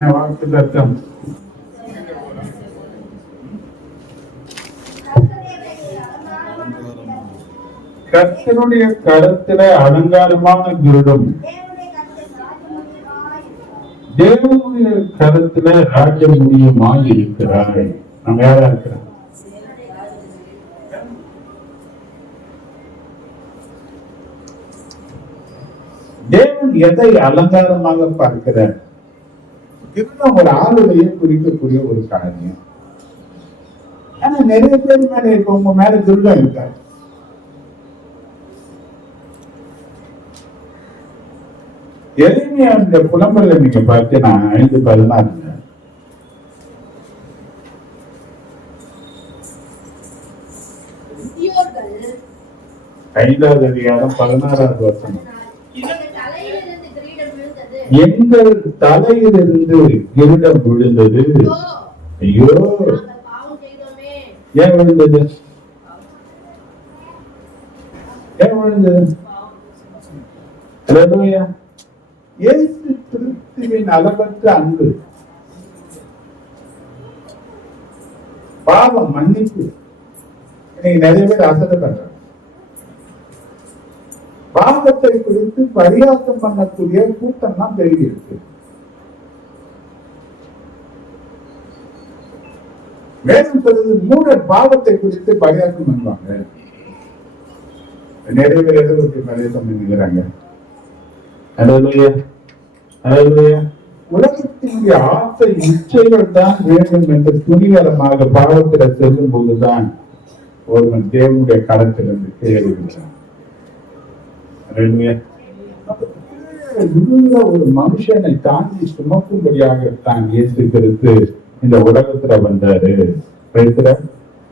வாக்குத்தத்தம். கர்த்தருடைய கரத்தில அலங்காரமான கிரீடம், தேவனுடைய கரத்தில ராஜ முடியுமாய் இருக்கிறார். நம்ம யாரா இருக்கிறோம்? தேவன் எதை அலங்காரமாக பார்க்கிறார்? கிரீடம் ஒரு ஆளுகையை குறிக்கக்கூடிய ஒரு காரியம். ஆனா நிறைய பேர் மேல இப்ப உங்க மேல கிரீடம் இருக்காரு. எளிமையான புலம்பல்ல நீங்க பார்த்தீங்கன்னா 5:16 5வது அதிகாரம் 16வது வசனம். எங்கள் தலையிலிருந்து கிரீடம் விழுந்தது. ஐயோ, ஏன் விழுந்தது? ஏன் விழுந்தது? இயேசு கிறிஸ்துவின் அளவற்ற அன்பு, பாவம் மன்னிப்பு. இன்னைக்கு நிறைய பேர் அசைப்படுறாங்க. பாவத்தை குறித்து பரியாசம் பண்ணக்கூடிய கூட்டம் தான் பெருகி இருக்கு. வேதம் சொல்றது மூட பாவத்தை குறித்து பரியாசம் பண்ணுவாங்க. நிறைய பேர் எதை பற்றி பரியாசம் பண்ணுகிறாங்க? உலகத்தினுடைய ஆசை இச்சைகள் தான் வேண்டும் என்று துணிகரமாக பாவத்தில செல்லும் போதுதான் ஒருவன் தேவனுடைய களத்திலிருந்து கேள்விக்கிறான். ஒரு மனுஷனை தாண்டி சுமக்கும்படியாகத்தான் இயேசு கிறிஸ்து இந்த உலகத்துல வந்தாரு.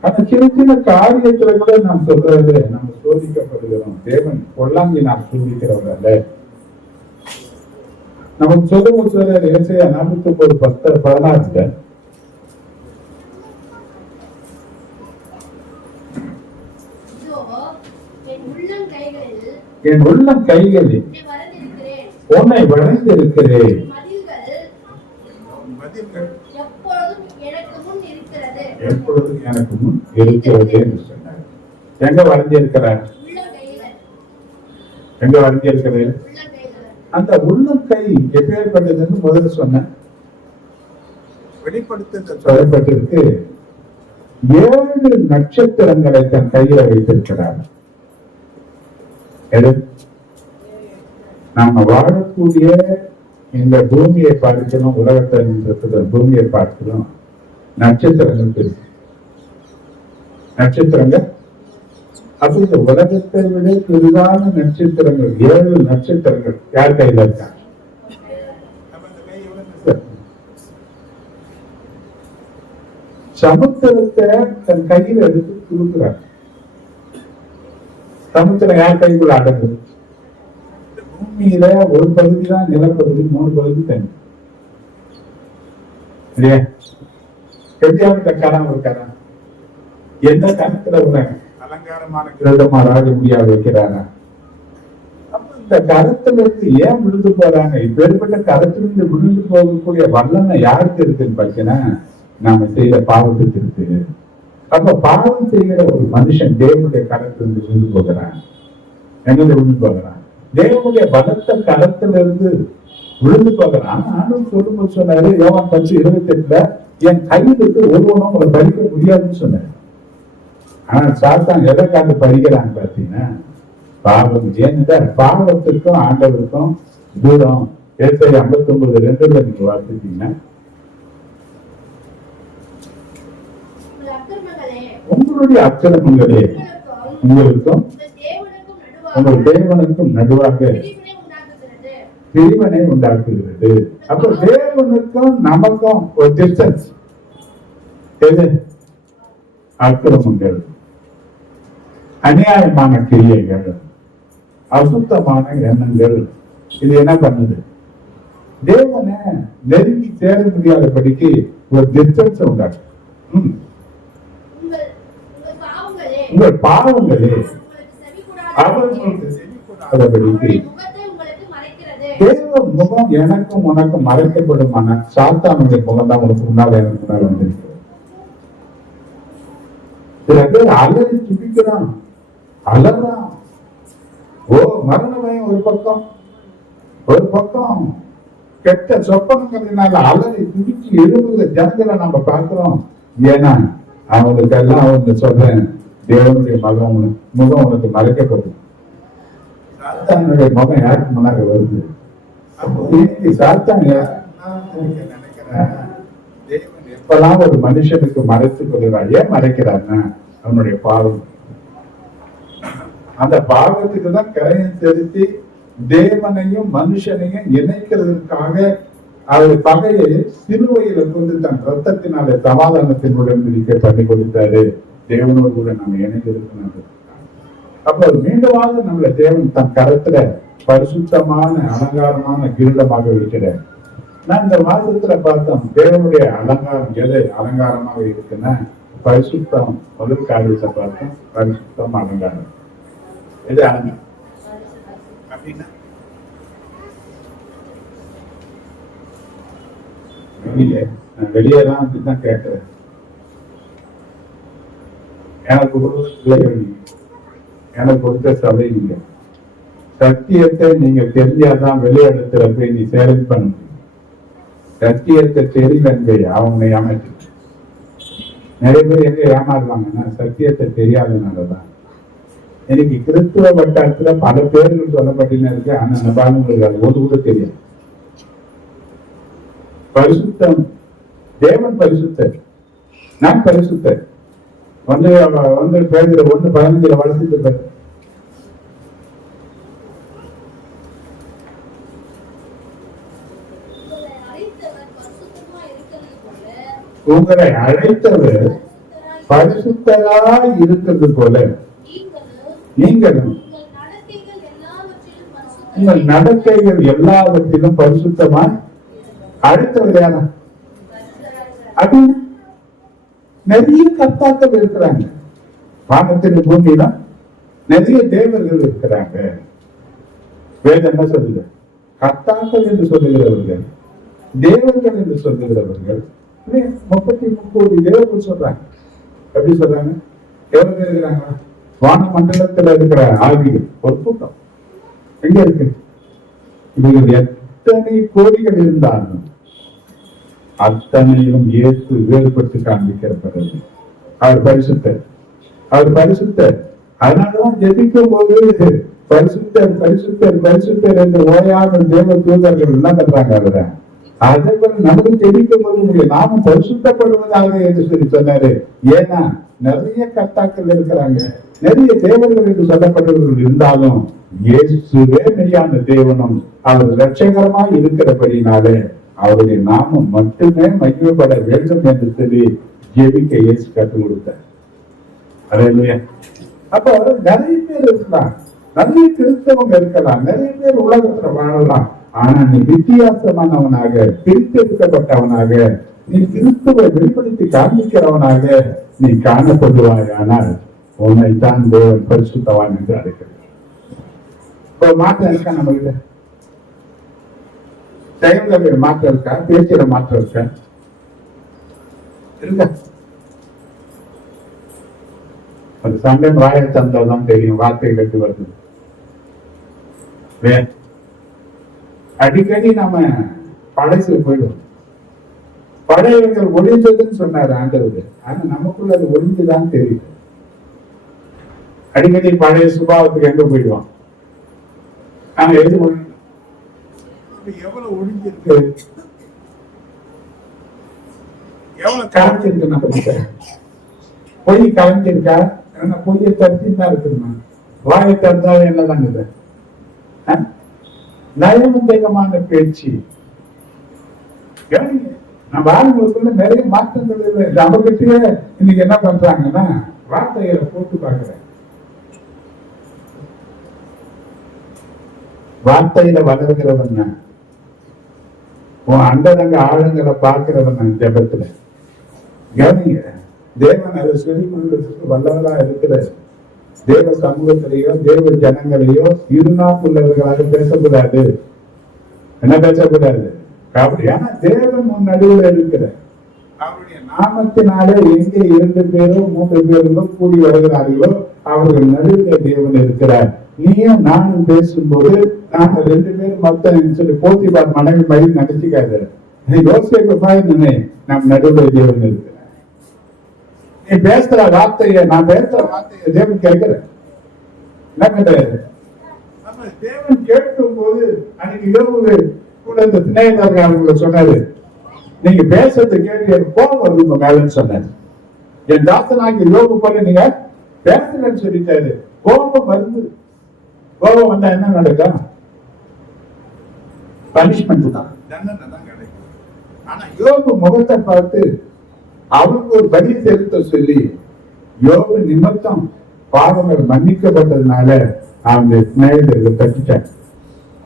ஆனா சின்ன சின்ன காரியத்துல கூட நாம் சொல்றது, நம்ம சோதிக்கப்படுகிறோம். தேவன் கொல்லாங்கி நாம் சோதிக்கிறவர் அல்ல. நமக்கு சொல்லுவோம் சொல்றாரு ஏசாயா 49:10-16 என் உள்ளம் கைகளில் உன்னை வரைந்திருக்கிறேன். எப்பொழுதும் எனக்கு முன் இருக்கிறது என்று சொன்னார். எங்க வரைஞ்சிருக்கிறார்? எங்க வரைஞ்சிருக்கிறது? அந்த உள்ளம் கை எப்பேற்பட்டதுன்னு முதல்ல சொன்ன வெளிப்படுத்த சொல்லப்பட்டிருக்கு. 7 நட்சத்திரங்களை தன் கையில வைத்திருக்கிறார். நாம வாழக்கூடிய இந்த பூமியை பார்க்கணும், உலகத்தை பூமியை பார்க்கணும். நட்சத்திரங்கள் இருக்கு. நட்சத்திரங்கள் அப்படி இந்த உலகத்தை விட பெரிதான நட்சத்திரங்கள் 7 நட்சத்திரங்கள் யார் கையில இருக்காங்க? சமுத்திரத்தை தன் கையில் எடுத்து கொடுக்கிறார். சமுத்திரம் யார் கைக்குள்ள அடங்குது? பூமியில ஒரு பகுதி தான் நிலப்பகுதி, 3 பகுதி தண்ணி. இல்லையா? எப்படியாவது கரம் இருக்காரா? எந்த கணத்துல ஒரு அலங்காரமான கிரீடமா ராஜ முடியா வைக்கிறாங்க. இந்த கரத்திலிருந்து ஏன் விழுந்து போறாங்க? இப்பேற்பட்ட கரத்திலிருந்து விழுந்து போகக்கூடிய வல்லமை யாருக்கு இருக்குன்னு பார்த்தீங்கன்னா, நாம செய்த பாவத்துக்கு இருக்கு. அப்ப பாவம் செய்கிற ஒரு மனுஷன் தேவனுடைய கரத்திலிருந்து விழுந்து போகிறான். எங்க விழுந்து போகிறான்? தேவனுடைய பலத்த கரத்திலிருந்து விழுந்து போகிறான். ஆண்டும் சொல்லும்போது சொன்னாரு, யோவான் 10:28 என் கையிலிருந்து ஒருவனும் உங்களை பறிக்க முடியாதுன்னு சொன்னாரு. ஆனா சாத்தான் எதை காட்டு பறிக்கிறான்னு பார்த்தீங்கன்னா, பாவம். ஏனென்றால் பாவத்திற்கும் ஆண்டவருக்கும் தூரம். ஏசாயா 59:2 நீங்க வாசித்தீங்கன்னா, உங்களுடைய அக்கிரமங்களே உங்களுக்கும் உங்கள் தேவனுக்கும் நடுவாக பிரிவினை உண்டாக்குகிறது. அப்ப தேவனுக்கும் நமக்கும் ஒரு டிஸ்டன்ஸ். எது? அக்கிரமங்கள், அநியாயமான கிரியைகள், அசுத்தமான எண்ணங்கள். இது என்ன பண்ணுது? தேவனை நெருங்கி சேர முடியாதபடிக்கு ஒரு டிஸ்டன்ஸ் உண்டாக்கு. உங்கள் பாவங்களே அவர்களுக்கு செவிக்கூடாதபடிக்கு தேவ முகம் எனக்கும் உனக்கும் மறைக்கப்படுமான சாத்தானுடைய முகம் தான் உனக்கு முன்னால எனக்கு முன்னால் வந்திருக்கு. சில பேர் அலறி துடிக்கிறான், அலறான். ஓ, மரண பயம் ஒரு பக்கம் கெட்ட சொப்பனங்களினால அலறி துடிச்சு எழுபது ஜனங்களை நம்ம பார்க்கிறோம். ஏன்னா அவங்களுக்கு எல்லாம் அவங்க சொல்றேன், தேவனுடைய முகம் உனக்கு மறைக்கப்படும். சாத்தானுடைய முகம் யாருக்கு முன்னாடி வருது? சாத்தான் நினைக்கிறேன் தேவன் எப்பெல்லாம் ஒரு மனுஷனுக்கு மறைத்துக் கொள்கிறார். ஏன் மறைக்கிறார்னா அவனுடைய பாவம். அந்த பாவத்துக்கு தான் கரையம் செலுத்தி தேவனையும் மனுஷனையும் இணைக்கிறதுக்காக அவர் பகையை சிலுவையில கொண்டு தன் ரத்தத்தினால சமாதானத்தின் உடன்படிக்கை பண்ணி கொடுத்தாரு. தேவனோடு கூட நம்ம இணைந்திருக்கணும். அப்ப மீண்டுமாக நம்மள தேவன் தன் கரத்துல பரிசுத்தமான அலங்காரமான கிரீடமாக இருக்கிறார். நான் இந்த மாதத்துல பார்த்தோம், தேவனுடைய அலங்காரம் எது அலங்காரமாக இருக்குன்னா பரிசுத்தம். முதல் காரியத்தை பார்த்தோம், பரிசுத்தம் அலங்காரம். எது அலங்காரம் அப்படின்னா வெளியெல்லாம் அப்படிதான் கேட்கிறேன். எனக்கு கொடுத்த சபை நீங்க சத்தியத்தை நீங்க தெரிஞ்சாதான் வெளியிடத்துல போய் நீ சேலஞ்ச் பண்ண முடியும். சத்தியத்தை தெரியலங்க அவங்க ஏமாற்றி நிறைய பேர் எங்க ஏமாறுவாங்கன்னா சத்தியத்தை தெரியாதனாலதான். எனக்கு கிறிஸ்துவ வட்டாரத்துல பல பேர்கள் சொல்லப்பட்டின இருக்கு. ஆனா அந்த பாருங்களுக்கு அது ஒன்று கூட தெரியாது. பரிசுத்தம், தேவன் பரிசுத்தர், நான் பரிசுத்தர். வந்து பேசுற 1:15 வளர்த்துட்டு உங்களை அழைத்தவர் பரிசுத்தராய் இருக்கிறது போல நீங்களும் உங்கள் நடத்தைகள் எல்லாவற்றிலும் பரிசுத்தமா அழைத்தவர் யாரா? அப்படின்னு நிறைய கர்த்தாக்கள் இருக்கிறாங்க. வானத்தின் பூமியில நிறைய தேவர்கள் இருக்கிறாங்க. வேதம் என்ன சொல்லுங்க? கர்த்தாக்கள் என்று சொல்லுகிறவர்கள், தேவர்கள் என்று சொல்லுகிறவர்கள் 33 கோடி தேவர்கள் சொல்றாங்க. எப்படி சொல்றாங்க? எவ்வளவு பேர் இருக்கிறாங்க? வான மண்டலத்துல இருக்கிற ஆவிகள் ஒரு கூட்டம் எங்க இருக்கு? இவர்கள் எத்தனை கோடிகள் இருந்தாலும் அத்தனையும் ஏற்று வேறுபட்டு காண்பிக்கப்படுறது. அவர் பரிசுத்தர், அவர் பரிசுத்தர். அதனாலதான் ஜெபிக்கும் போது பரிசுத்தர் பரிசுத்தர் பரிசுத்தர் என்று ஓயாத தேவ தூதர்கள் என்ன பண்றாங்க? அவரை அதே போல நமக்கு ஜெபிக்கும் போது முடியும், நாமும் பரிசுத்தப்படுவதாக என்று சொல்லி சொன்னாரு. ஏன்னா நிறைய கர்த்தாக்கள் இருக்கிறாங்க, நிறைய தேவர்கள் என்று சொல்லப்படுவர்கள் இருந்தாலும் இயேசுவே மெய்யான தேவனும் அவர் லட்சகரமாக இருக்கிறபடினாலே அவருடைய நாமம் மட்டுமே மகிமைப்பட வேண்டும் என்று சொல்லி ஜெபிக்க இயேசு கற்றுக் கொடுத்தார். அல்லேலூயா. அப்போ நிறைய பேர் இருக்கலாம், நிறைய கிறிஸ்தவங்க இருக்கலாம், நிறைய பேர் உலகத்துல வாழலாம். ஆனா நீ வித்தியாசமானவனாக, பிரித்தெடுக்கப்பட்டவனாக, நீ கிறிஸ்துவை வெளிப்படுத்தி காண்பிக்கிறவனாக நீ காணப்படுவாய். ஆனால் உன்னைத்தான் தேவன் பரிசுத்தவான் என்று அழைக்கிறார். இப்போ மாற்றம் இருக்கா? நம்ம கிட்ட செயல்களில் மாற்றம் இருக்கா? பேச்சில மாற்றம் இருக்கா? இருக்கா? அது சண்டம் வாயை தந்தால்தான் தெரியும் வார்த்தைகள் எப்படி வருது. அடிக்கடி நம்ம பழசு போயிடும். பழையவர்கள் ஒளிந்ததுன்னு சொன்னாரு ஆண்டவர். ஆனா நமக்குள்ள அது ஒளிஞ்சுதான் தெரியும். அடிக்கடி பழைய சுபாவத்துக்கு எங்க போயிடுவான். ஆனா எது எவ்வளவு ஒளிஞ்சிருக்கு, எவ்வளவு கரைஞ்சிருக்கு நம்ம பொய் கரைஞ்சிருக்கா? பொய்யை தரிச்சுன்னு தான் இருக்குமா? வாயை தந்தாலும் என்னதான் இது? நயமந்தகமான பேச்சு. நம்ம ஆளுங்களுக்குள்ள நிறைய மாற்றங்கள் இல்லை. நம்ம கிட்டே இன்னைக்கு என்ன பண்றாங்கன்னா வார்த்தைகளை போட்டு பார்க்கிறேன். வார்த்தையில வளர்கிறவன் உன் அண்டரங்க ஆழங்களை பார்க்கிறவன் ஜபத்துல கவனிங்க. தேவன் அதை சொல்லி கொள்வதற்கு வல்லவரா இருக்கிற தேவ சமூகத்திலேயோ தேவ ஜனங்களையோ இருநாப்புள்ளவர்களாக பேசக்கூடாது. என்ன பேசக்கூடாது. ஏன்னா தேவன் உன் நடுவில் இருக்கிற அவருடைய நாமத்தினாலே எங்கே 2 பேரோ 3 பேர்களோ கூடி வருகிறார்களோ அவர்கள் நடுவில் தேவன் இருக்கிறார். நீயும் நானும் பேசும்போது நாங்க 2 பேரும் மொத்தம் சொல்லி போத்திபார் மனைவி மாதிரி நடிச்சுக்காது. நம் நடுவில் தேவன் இருக்கிறார். நீ பேசுற வார்த்தைய நான் பேசுற வார்த்தைய தேவன் கேட்கிறேன். என்ன கிடையாது. நம்ம தேவன் கேட்கும் போது அன்னைக்கு இரவு கூட இந்த திணையதாரர்கள் அவங்களை சொன்னாரு, நீங்க பேசுறது கேட்டு எனக்கு கோபம் வருது உங்க மேலன்னு சொன்னாரு. என் தாசனாகி யோகு போல நீங்க பேசுறேன்னு சொல்லிட்டாரு. கோபம் வருது. கோபம் வந்தா என்ன நடக்கும்? பனிஷ்மெண்ட் தான், தண்டனை தான் கிடைக்கும். ஆனா யோகு முகத்தை பார்த்து அவருக்கு ஒரு பலி செலுத்த சொல்லி யோகு நிமித்தம் பாவங்கள் மன்னிக்கப்பட்டதுனால அவங்க ஸ்நேகிதர்கள் தட்டிட்டாங்க.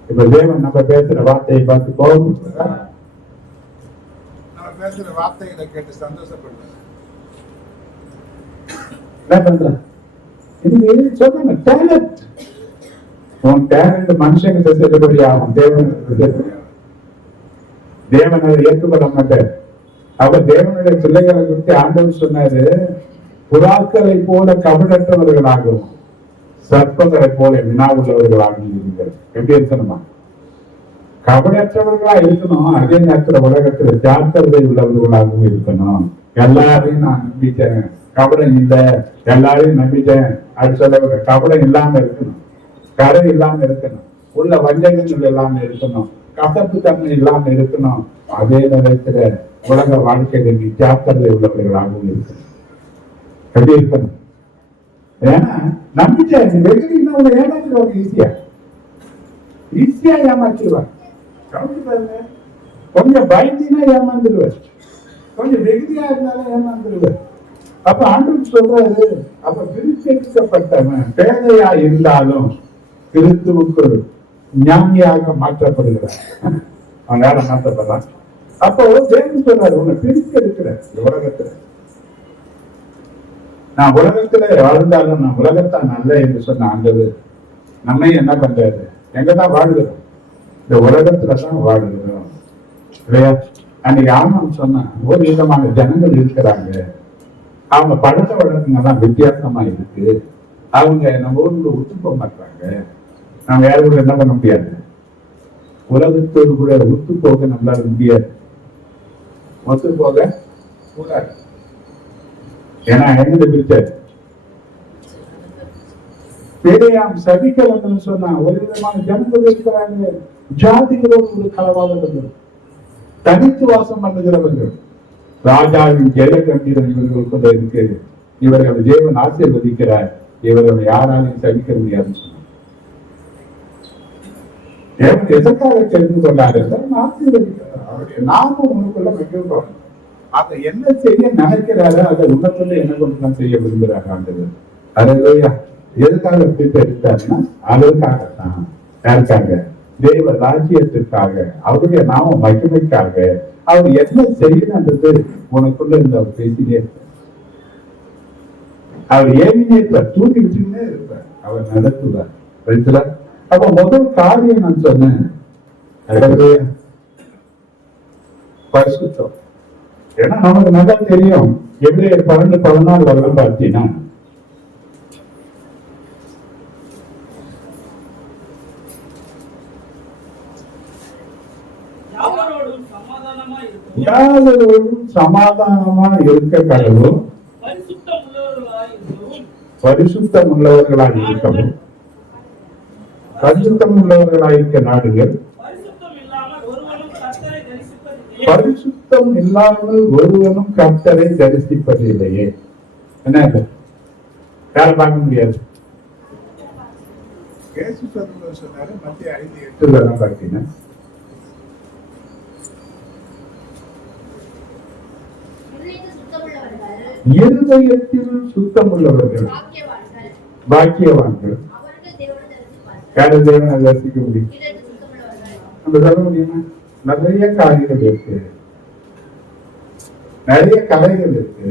இப்ப தேவன் நம்ம பேசுற வார்த்தையை பார்த்து கோபம், நம்ம பேசுற வார்த்தைகளை கேட்டு சந்தோஷப்படுறாங்க. என்ன பண்ற? இது சொல்லுங்க டேலண்ட். உன் டேலண்ட் மனுஷங்க செல்லுபடி ஆகும், தேவன் அதை ஏற்றுக்கொள்ள மாட்டார். அப்ப தேவனுடைய பிள்ளைகளை குறித்து ஆண்டவர் சொன்னாரு, புறாக்களை போல கபடற்றவர்களாகவும் சர்ப்பங்களை போல வினா உள்ளவர்களாகவும் இருங்கள். எப்படி இருக்கணுமா? கபடற்றவர்களா இருக்கணும். அதே நேரத்துல உலகத்துல ஜாக்கிரதை உள்ளவர்களாகவும் இருக்கணும். எல்லாரையும் நான் நம்பிட்டேன், கபடம் இல்லை, எல்லாரையும் நம்பிட்டேன் அது சொல்ல கபடம் இல்லாம இருக்கணும், கரை இல்லாம இருக்கணும், உள்ள வஞ்சகங்கள் இல்லாம இருக்கணும், கசப்பு தன்மை இல்லாம இருக்கணும். அதே நேரத்துல உலக வாழ்க்கையில நீ ஜாக்கிரதை உள்ளவர்களாகவும் இருக்கணும். எப்படி இருக்கணும்? ஏன்னா நம்பிக்கை வெகுதினா உங்களை ஏமாத்திடுவாங்க. ஈஸியா ஏமாத்திடுவாங்க. கொஞ்சம் பயந்தினா ஏமாந்துடுவார், கொஞ்சம் வெகுதியா இருந்தாலும் ஏமாந்துடுவார். அப்ப ஆண்டவர் சொல்றாரு, அப்ப பிரித்தெடுக்கப்பட்டவன் பேதையா இருந்தாலும் கிறிஸ்துவுக்கு ஞானியாக மாற்றப்படுகிறார். அவன் யார மாற்றப்படுறான்? அப்போ தேவன் சொல்றாரு, உன்னை பிரித்தெடுக்கிற உலகத்துல. நான் உலகத்துல வாழ்ந்தாலும் நான் உலகத்தான் நல்ல என்று சொன்ன ஆண்டவர் நம்ம என்ன பண்றாரு? எங்கதான் வாழுகிறோம்? இந்த உலகத்துலதான் வாழுகிறோம் இல்லையா? அன்னைக்கு ஆமாம் சொன்னா ஒரு விதமான ஜனங்கள் இருக்கிறாங்க, அவங்க பழக்க வழக்கங்கள்லாம் வித்தியாசமா இருக்கு, அவங்க நம்ம ஊருக்கு ஒத்து போக மாட்டாங்க. நம்ம யாரும் என்ன பண்ண முடியாது, உலகத்தோடு கூட ஒத்து போக நம்மளால முடியாது, ஒத்து போக கூடாது. ஏன்னா என்ன பிரிச்சாரு? பேரையாம் சபிக்க வந்து சொன்னா ஒரு விதமான ஜனங்கள் இருக்கிறாங்க, ஜாதிகளோடு ஒரு கலவாதவர்கள், தனித்து வாசம் பண்ணுகிறவர்கள், ராஜாவின் ஜெய கம்பீரம் இவர்கள் கூட இருக்கு. இவர்கள் தேவன் ஆசீர்வதிக்கிறார், இவர்கள் யாராலையும் சபிக்க முடியாதுன்னு சொன்னார். தேவன் எதற்காக தெரிந்து கொண்டாரு? ஆசீர்வதிக்கிறார். அவருடைய நாமும் உனக்குள்ள வைக்கிறோம். அதை என்ன செய்ய நினைக்கிறாரோ அதை உணர்வுல என்ன கொண்டு செய்ய விரும்புறாங்க ஆண்டவர். அதுலையா எதுக்காக எடுத்தாருன்னா அதற்காகத்தான். யாருக்காக? தேவ ராஜ்யத்திற்காக, அவருடைய நாம மகிமைக்காக. அவர் என்ன செய்யணுன்றது உனக்குள்ள இருந்து அவர் பேசினே இருப்பார். அவர் ஏவினே இருப்பார், தூக்கி வச்சுக்கிட்டே இருப்பார், அவர் நடத்துவார். அப்ப முதல் காரியம் நான் சொன்னேன் பரிசுத்தம். ஏன்னா நமக்கு நல்லா தெரியும், எபிரேயர் 12:14 வரலாம் பார்த்தீங்கன்னா, யாரோடும் சமாதானமா இருக்க கடவுள் பரிசுத்தம் உள்ளவர்களாக இருக்கவும், பரிசுத்தம் உள்ளவர்களாக இருக்க நாடுகள், பரிசுத்தம் இல்லாமல் ஒருவனும் கர்த்தரை தரிசிப்பதில்லையே. என்ன யார பார்க்க முடியாது? சொன்னாரு மத்திய 5:8 பார்த்தீங்கன்னா, இருதயத்தில் சுத்தம் உள்ளவர்கள் பாக்கியவான்கள். யார தேவனை தரிசிக்க முடியும்? நம்ம சொல்ல முடியுமா? நிறைய காரியங்கள் இருக்கு, நிறைய கலைகள் இருக்கு.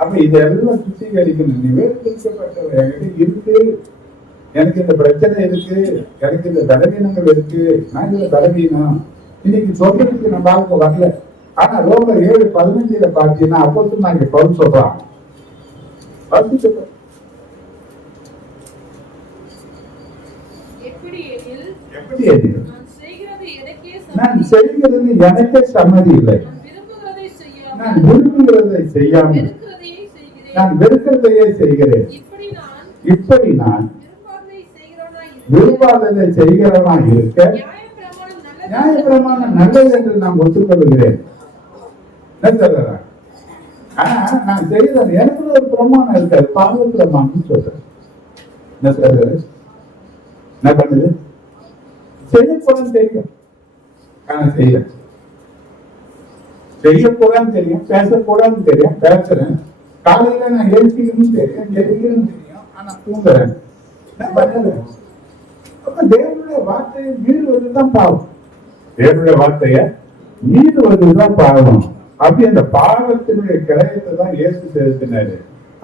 அப்ப இதெல்லாம் சுத்திகரிக்கணும். நிவேதிக்கப்பட்டவர்கள் இருக்கு, எனக்கு இந்த பிரச்சனை இருக்கு, எனக்கு இந்த பலவீனங்கள் இருக்கு, நான் இந்த பலவீனம் இன்னைக்கு சொல்றதுக்கு நம்ம ஆளுங்க வரல. ஆனா ரோமர் 7:15 பாத்தீங்கன்னா அப்போஸ்தலன் நாங்க பவுல் சொல்றான், எப்படி எனில் நான் செய்கிறது எனக்கே சம்மதி இல்லை, நான் விரும்புகிறதை செய்யாமல் நான் வெறுக்கிறதையே செய்கிறேன். இப்படி நான் விரும்பாததை செய்கிறவனா இருக்க நியாயப்பிரமாணம் நல்லது என்று நான் ஒத்துக்கொள்கிறேன். ஆனா நான் செய்யறது எனக்கு ஒரு பிரமாணம் இருக்காது, பாவ பிரமாணம் சொல்றேன். என்ன சொல்றது? என்ன பண்ணுது? செய்யக்கூடாது தெரியும், ஆனா செய்ய செய்யக்கூடாது தெரியும், பேசக்கூடாது தெரியும், பேசுறேன். காலையில நான் எழுப்பிக்கணும் தெரியும், எழுப்பிக்கணும் தெரியும், ஆனா தூங்குறேன். என்ன பண்ணுறேன்? அப்ப தேவனுடைய வார்த்தையை மீறுவதுதான் பாவம். தேவனுடைய வார்த்தையை மீறுவதுதான் பாவம். அப்படி அந்த பாவத்தினுடைய கிரயத்தை தான் இயேசு செலுத்தினாரு.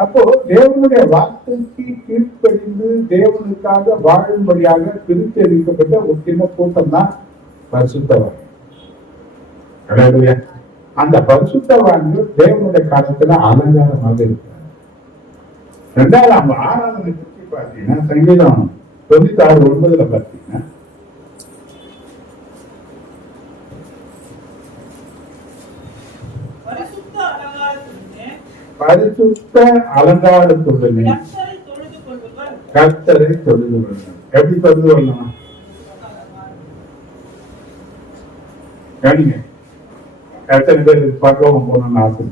அப்போ தேவனுடைய வார்த்தைக்கு கீழ்ப்படிந்து தேவனுக்காக வாழும்படியாக பிரித்தெடுக்கப்பட்ட ஒரு சின்ன கூட்டம் தான் பரிசுத்தவான். அந்த பரிசுத்தவான்கள் தேவனுடைய காலத்துல அலங்காரமாக இருக்கிறார். 2ஆம் ஆராதனை பற்றி பார்த்தீங்கன்னா சங்கீதம் 96:9 பார்த்தீங்கன்னா பரிசுத்த அலங்காரத்துடனே கர்த்தரை தொழுது கொள்ளுங்கள். எப்படி தொழுது கொள்ளணும்? கவனிங்க, எத்தனை பேர் பக்குவம் போகணும்னு ஆசை?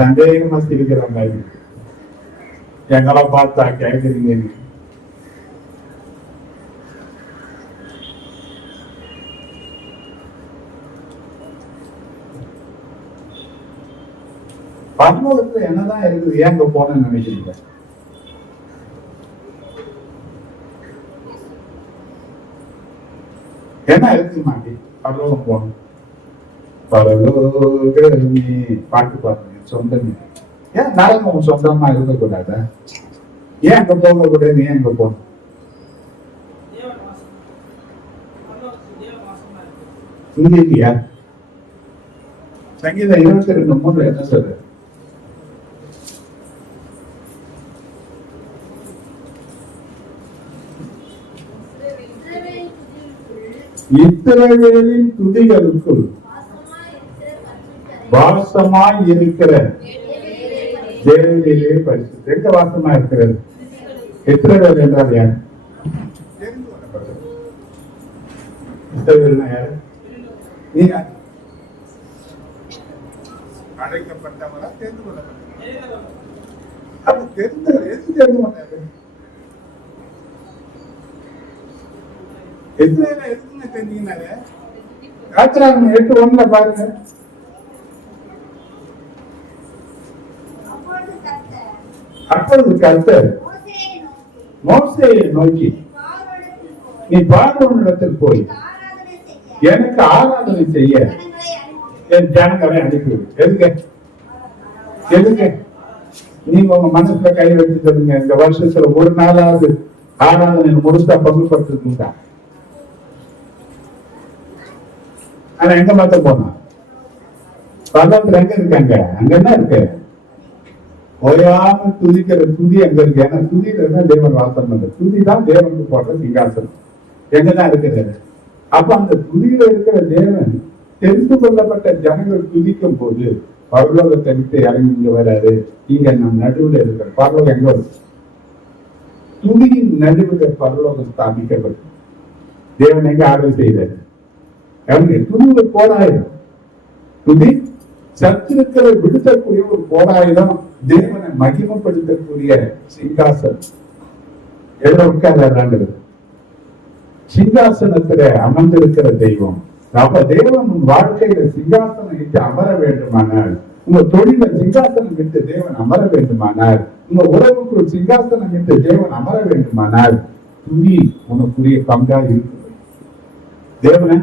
சந்தேகமா சிரிக்கிறாங்க. எங்களை பார்த்தா கேட்குறீங்க. பரலோகத்துல என்னதான் இருக்குது, ஏங்க போனேன்னு நினைக்கிறீங்க? என்ன இருக்கு மாட்டி பரலோகம் போகணும்? பரலோகமே பாட்டு பாருங்க, சொந்தமே. ஏன் நரகம் சொந்தமா இருக்கக்கூடாது? ஏன் அங்க போக கூடாது? ஏன் அங்க போகணும்? இங்க இல்லையா? சங்கீதம் 22:3 என்ன சொல்ற? இஸ்ரவேலின் துதிகளுக்குள் வாசமாய் இருக்கிற தேவனிலே பரிசுத்தர். எங்க வாசமா இருக்கிறது? இஸ்ரவேல் என்றால் யார்? இஸ்ரவேல்னா யாரு? நீ அழைக்கப்பட்டவரா? தெரிந்து கொள்ளப்பட்ட? அப்ப தெரிந்தவர் எது தெரிந்து கொண்டாரு? இஸ்ரவேலை எதுக்குன்னு தெரிஞ்சீங்கன்னாரு 8:1 பாருங்க. அப்பொழுது கர்த்தர் மோசேயை நோக்கி, நீ பார்வோனிடத்தில் போய் எனக்கு ஆராதனை செய்ய என் ஜனங்களை அனுப்பிவிடு. எதுங்க? எதுங்க? நீங்க உங்க மனசுல கை வச்சு சொல்லுங்க, இந்த வருஷத்துல ஒரு நாளாவது ஆராதனை முழுசா பங்குபடுத்துறதுண்டா? ஆனா எங்க மாத்த போனா பல்லத்துல எங்க இருக்காங்க? அங்க என்ன இருக்கு? ஓயாம துதிக்கிற துதி அங்க இருக்கு. ஏன்னா துதியில தான் தேவன் வாசம் பண்ற. துதி தான் தேவனுக்கு போடுற சிங்காசனம். எங்கதான் இருக்கிறாரு? அப்ப அந்த துதியில இருக்கிற தேவன் தெரிந்து கொள்ளப்பட்ட ஜனங்கள் துதிக்கும் போது பரலோகத்தை விட்டு இறங்கி இங்க வராரு. இங்க நம் நடுவில் இருக்கிற பரலோகம் எங்க வரும்? துதியின் நடுவில் பரலோகம் ஸ்தாபிக்கப்படும். தேவன் எங்க ஆர்டர் செய்தாரு? துதி ஒரு போராயுதம். துதி சத்துருக்களை விடுத்தக்கூடிய ஒரு போராயுதம். தேவனை மகிமைப்படுத்தக்கூடிய சிங்காசனம். எவ்வளவு உட்கார்ந்து சிங்காசனத்துல அமர்ந்திருக்கிற தெய்வம். அப்ப தேவன் உன் வாழ்க்கையில சிங்காசனம் விட்டு அமர வேண்டுமானால், உங்க தொழில சிங்காசனம் விட்டு தேவன் அமர வேண்டுமானால், உங்க உறவுக்குள் சிங்காசனம் விட்டு தேவன் அமர வேண்டுமானால், துதி உனக்குரிய பங்கா இருக்கு. தேவனை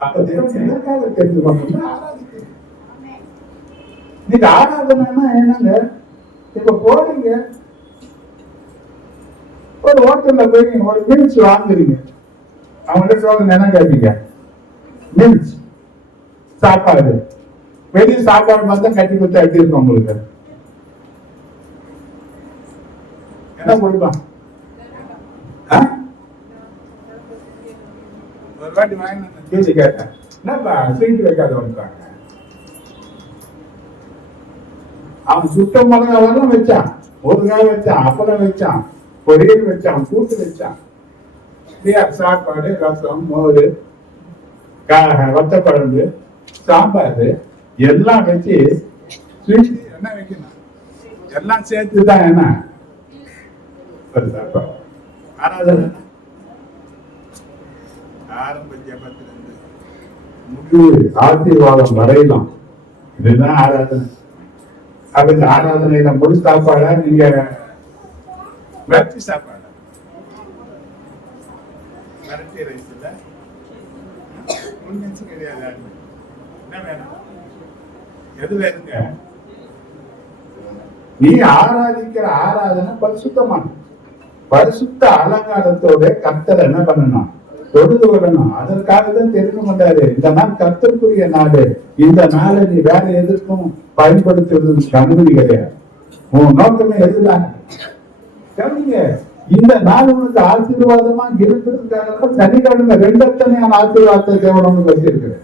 அப்ப தேவன் எதற்காக தெரிந்து கொள்ளணும்? ஆராதிக்க நீங்க ஆராதனைன்னா என்னங்க? இப்ப போறீங்க ஒரு ஹோட்டல்ல போய் நீங்க ஒரு மீல்ஸ் வாங்குறீங்க, அவங்கள்ட்ட சொல்லுங்க என்ன கேட்பீங்க? மீல்ஸ் சாப்பாடு. வெளியே சாப்பாடு பார்த்தா கட்டி கொடுத்தா எப்படி இருக்கும் உங்களுக்கு? என்ன கொடுப்பான்? ஒரு வாட்டி வாங்கி கேள்வி கேட்டேன், என்னப்பா சீட்டு வைக்காத வந்துட்டாங்க. அவன் சுத்த மிளகாவெல்லாம் வச்சான், ஊறுகாய் வச்சான், அப்பளம் வச்சான், பொரியல் வச்சான், கூட்டு வச்சான், சாப்பாடு, ரசம், மோர், வத்த குழம்பு, சாம்பார் எல்லாம் வச்சு என்ன வைக்கணும் எல்லாம் சேர்த்துதான் என்ன ஒரு சாப்பாடு. ஆராதனை ஆரம்ப ஜபத்திலிருந்து முடிவு ஆசீர்வாதம் வரையலாம். இதுதான் ஆராதனை. அப்ப இந்த ஆராதனையில முழு சாப்பாடா நீங்க வெட்டி சாப்பாடா? வெரைட்டி ரைஸ் இல்ல ஒன்றும் கிடையாது. என்ன வேணும்? எது வேணுங்க? நீ ஆராதிக்கிற ஆராதனை பரிசுத்தமான பரிசுத்த அலங்காரத்தோட கர்த்தர் என்ன பண்ணணும்? தொழுது கொள்ளணும். அதற்காக தான் தெரிந்து கொண்டாரு, இந்த நாள் கர்த்தருக்குரிய நாடு, இந்த நாளை நீ வேற எதற்கும் பயன்படுத்துறதுக்கு அனுமதி கிடையாது. உன் நோக்கமே எதுதான்? இந்த நாள் உனக்கு ஆசீர்வாதமா இருக்கிறதுக்காக சனிக்கிழமை ரெண்டத்தனையான ஆசீர்வாதத்தை தேவன் வச்சிருக்கிறேன்.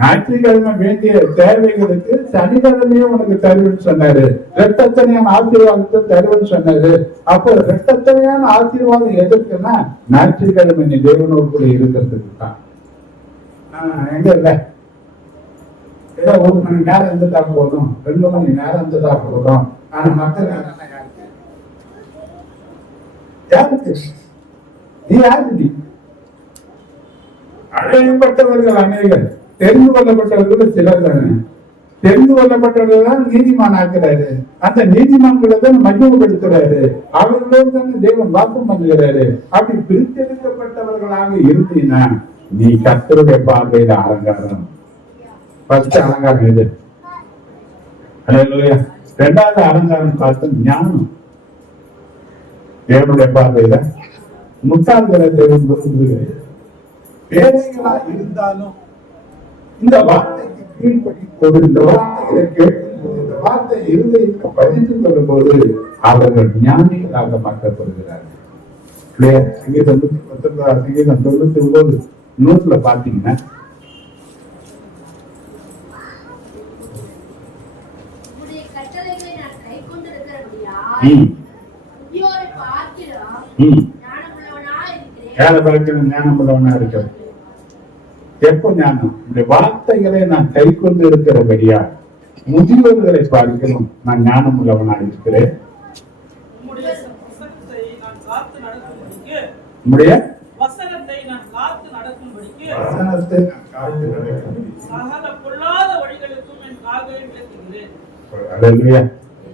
ஞாயிற்றுக்கிழமை வேண்டிய தேவைகளுக்கு சனிக்கிழமையே உனக்கு தருவன்னு சொன்னாரு, ரெட்டத்தனையான ஆசீர்வாதத்தை தருவன்னு சொன்னாரு. அப்போ ரெட்டத்தனையான ஆசீர்வாதம் எதற்குன்னா ஞாயிற்றுக்கிழமை நீ தேவனோடு கூட இருக்கிறதுக்கு தான். எங்க இல்ல ஏதோ 1 மணி நேரம் இருந்துட்டா போதும், 2 மணி நேரம் இருந்துட்டா போதும். ஆனா மற்ற நேரம் யாருக்கு? நீ யாரு? நீ அழையப்பட்டவர்கள் அநேகர், தெரிந்து கொள்ளப்பட்டவர்கள் சிலர் தானே. தெரிந்து கொள்ளப்பட்டவர்கள் தான் நீதிமான் ஆக்குறாரு. அந்த நீதிமான்களை தான் மகிமைப்படுத்துறாரு. அவர்களோடு தானே தேவன் வாசம் பண்ணுகிறாரு. அப்படி பிரித்தெடுக்கப்பட்டவர்களாக இருந்தீங்கன்னா நீ கர்த்தருடைய பார்வையில அலங்காரம். ஃபர்ஸ்ட் அலங்காரம் எது? அல்லேலூயா. 2வது அலங்காரம் பார்த்து ஞானம். தேவனுடைய பார்வையில முட்டாள்களை தேவன் விரும்புகிறார். வேலைகளா இருந்தாலும் இந்த வார்த்தைக்கு கீழ்படி போது, இந்த வார்த்தைகளை கேட்கும்போது, இந்த வார்த்தை இருதயத்தை பதிந்து கொள்ளும் போது அவர்கள் ஞானிகளாக மாற்றப்படுகிறார்கள். சங்கீதம் 99 நூற்றுல பாத்தீங்கன்னா ஞானம் உள்ளவனா இருக்கிறது. எப்போ ஞானம்? இந்த வார்த்தைகளை நான் கை கொண்டு இருக்கிறபடியா முதியோர்களை பார்க்கணும். நான் ஞானம் உள்ளவனா இருக்கிறேன். வசனத்தை நான் காத்து நடக்கும்படிக்கு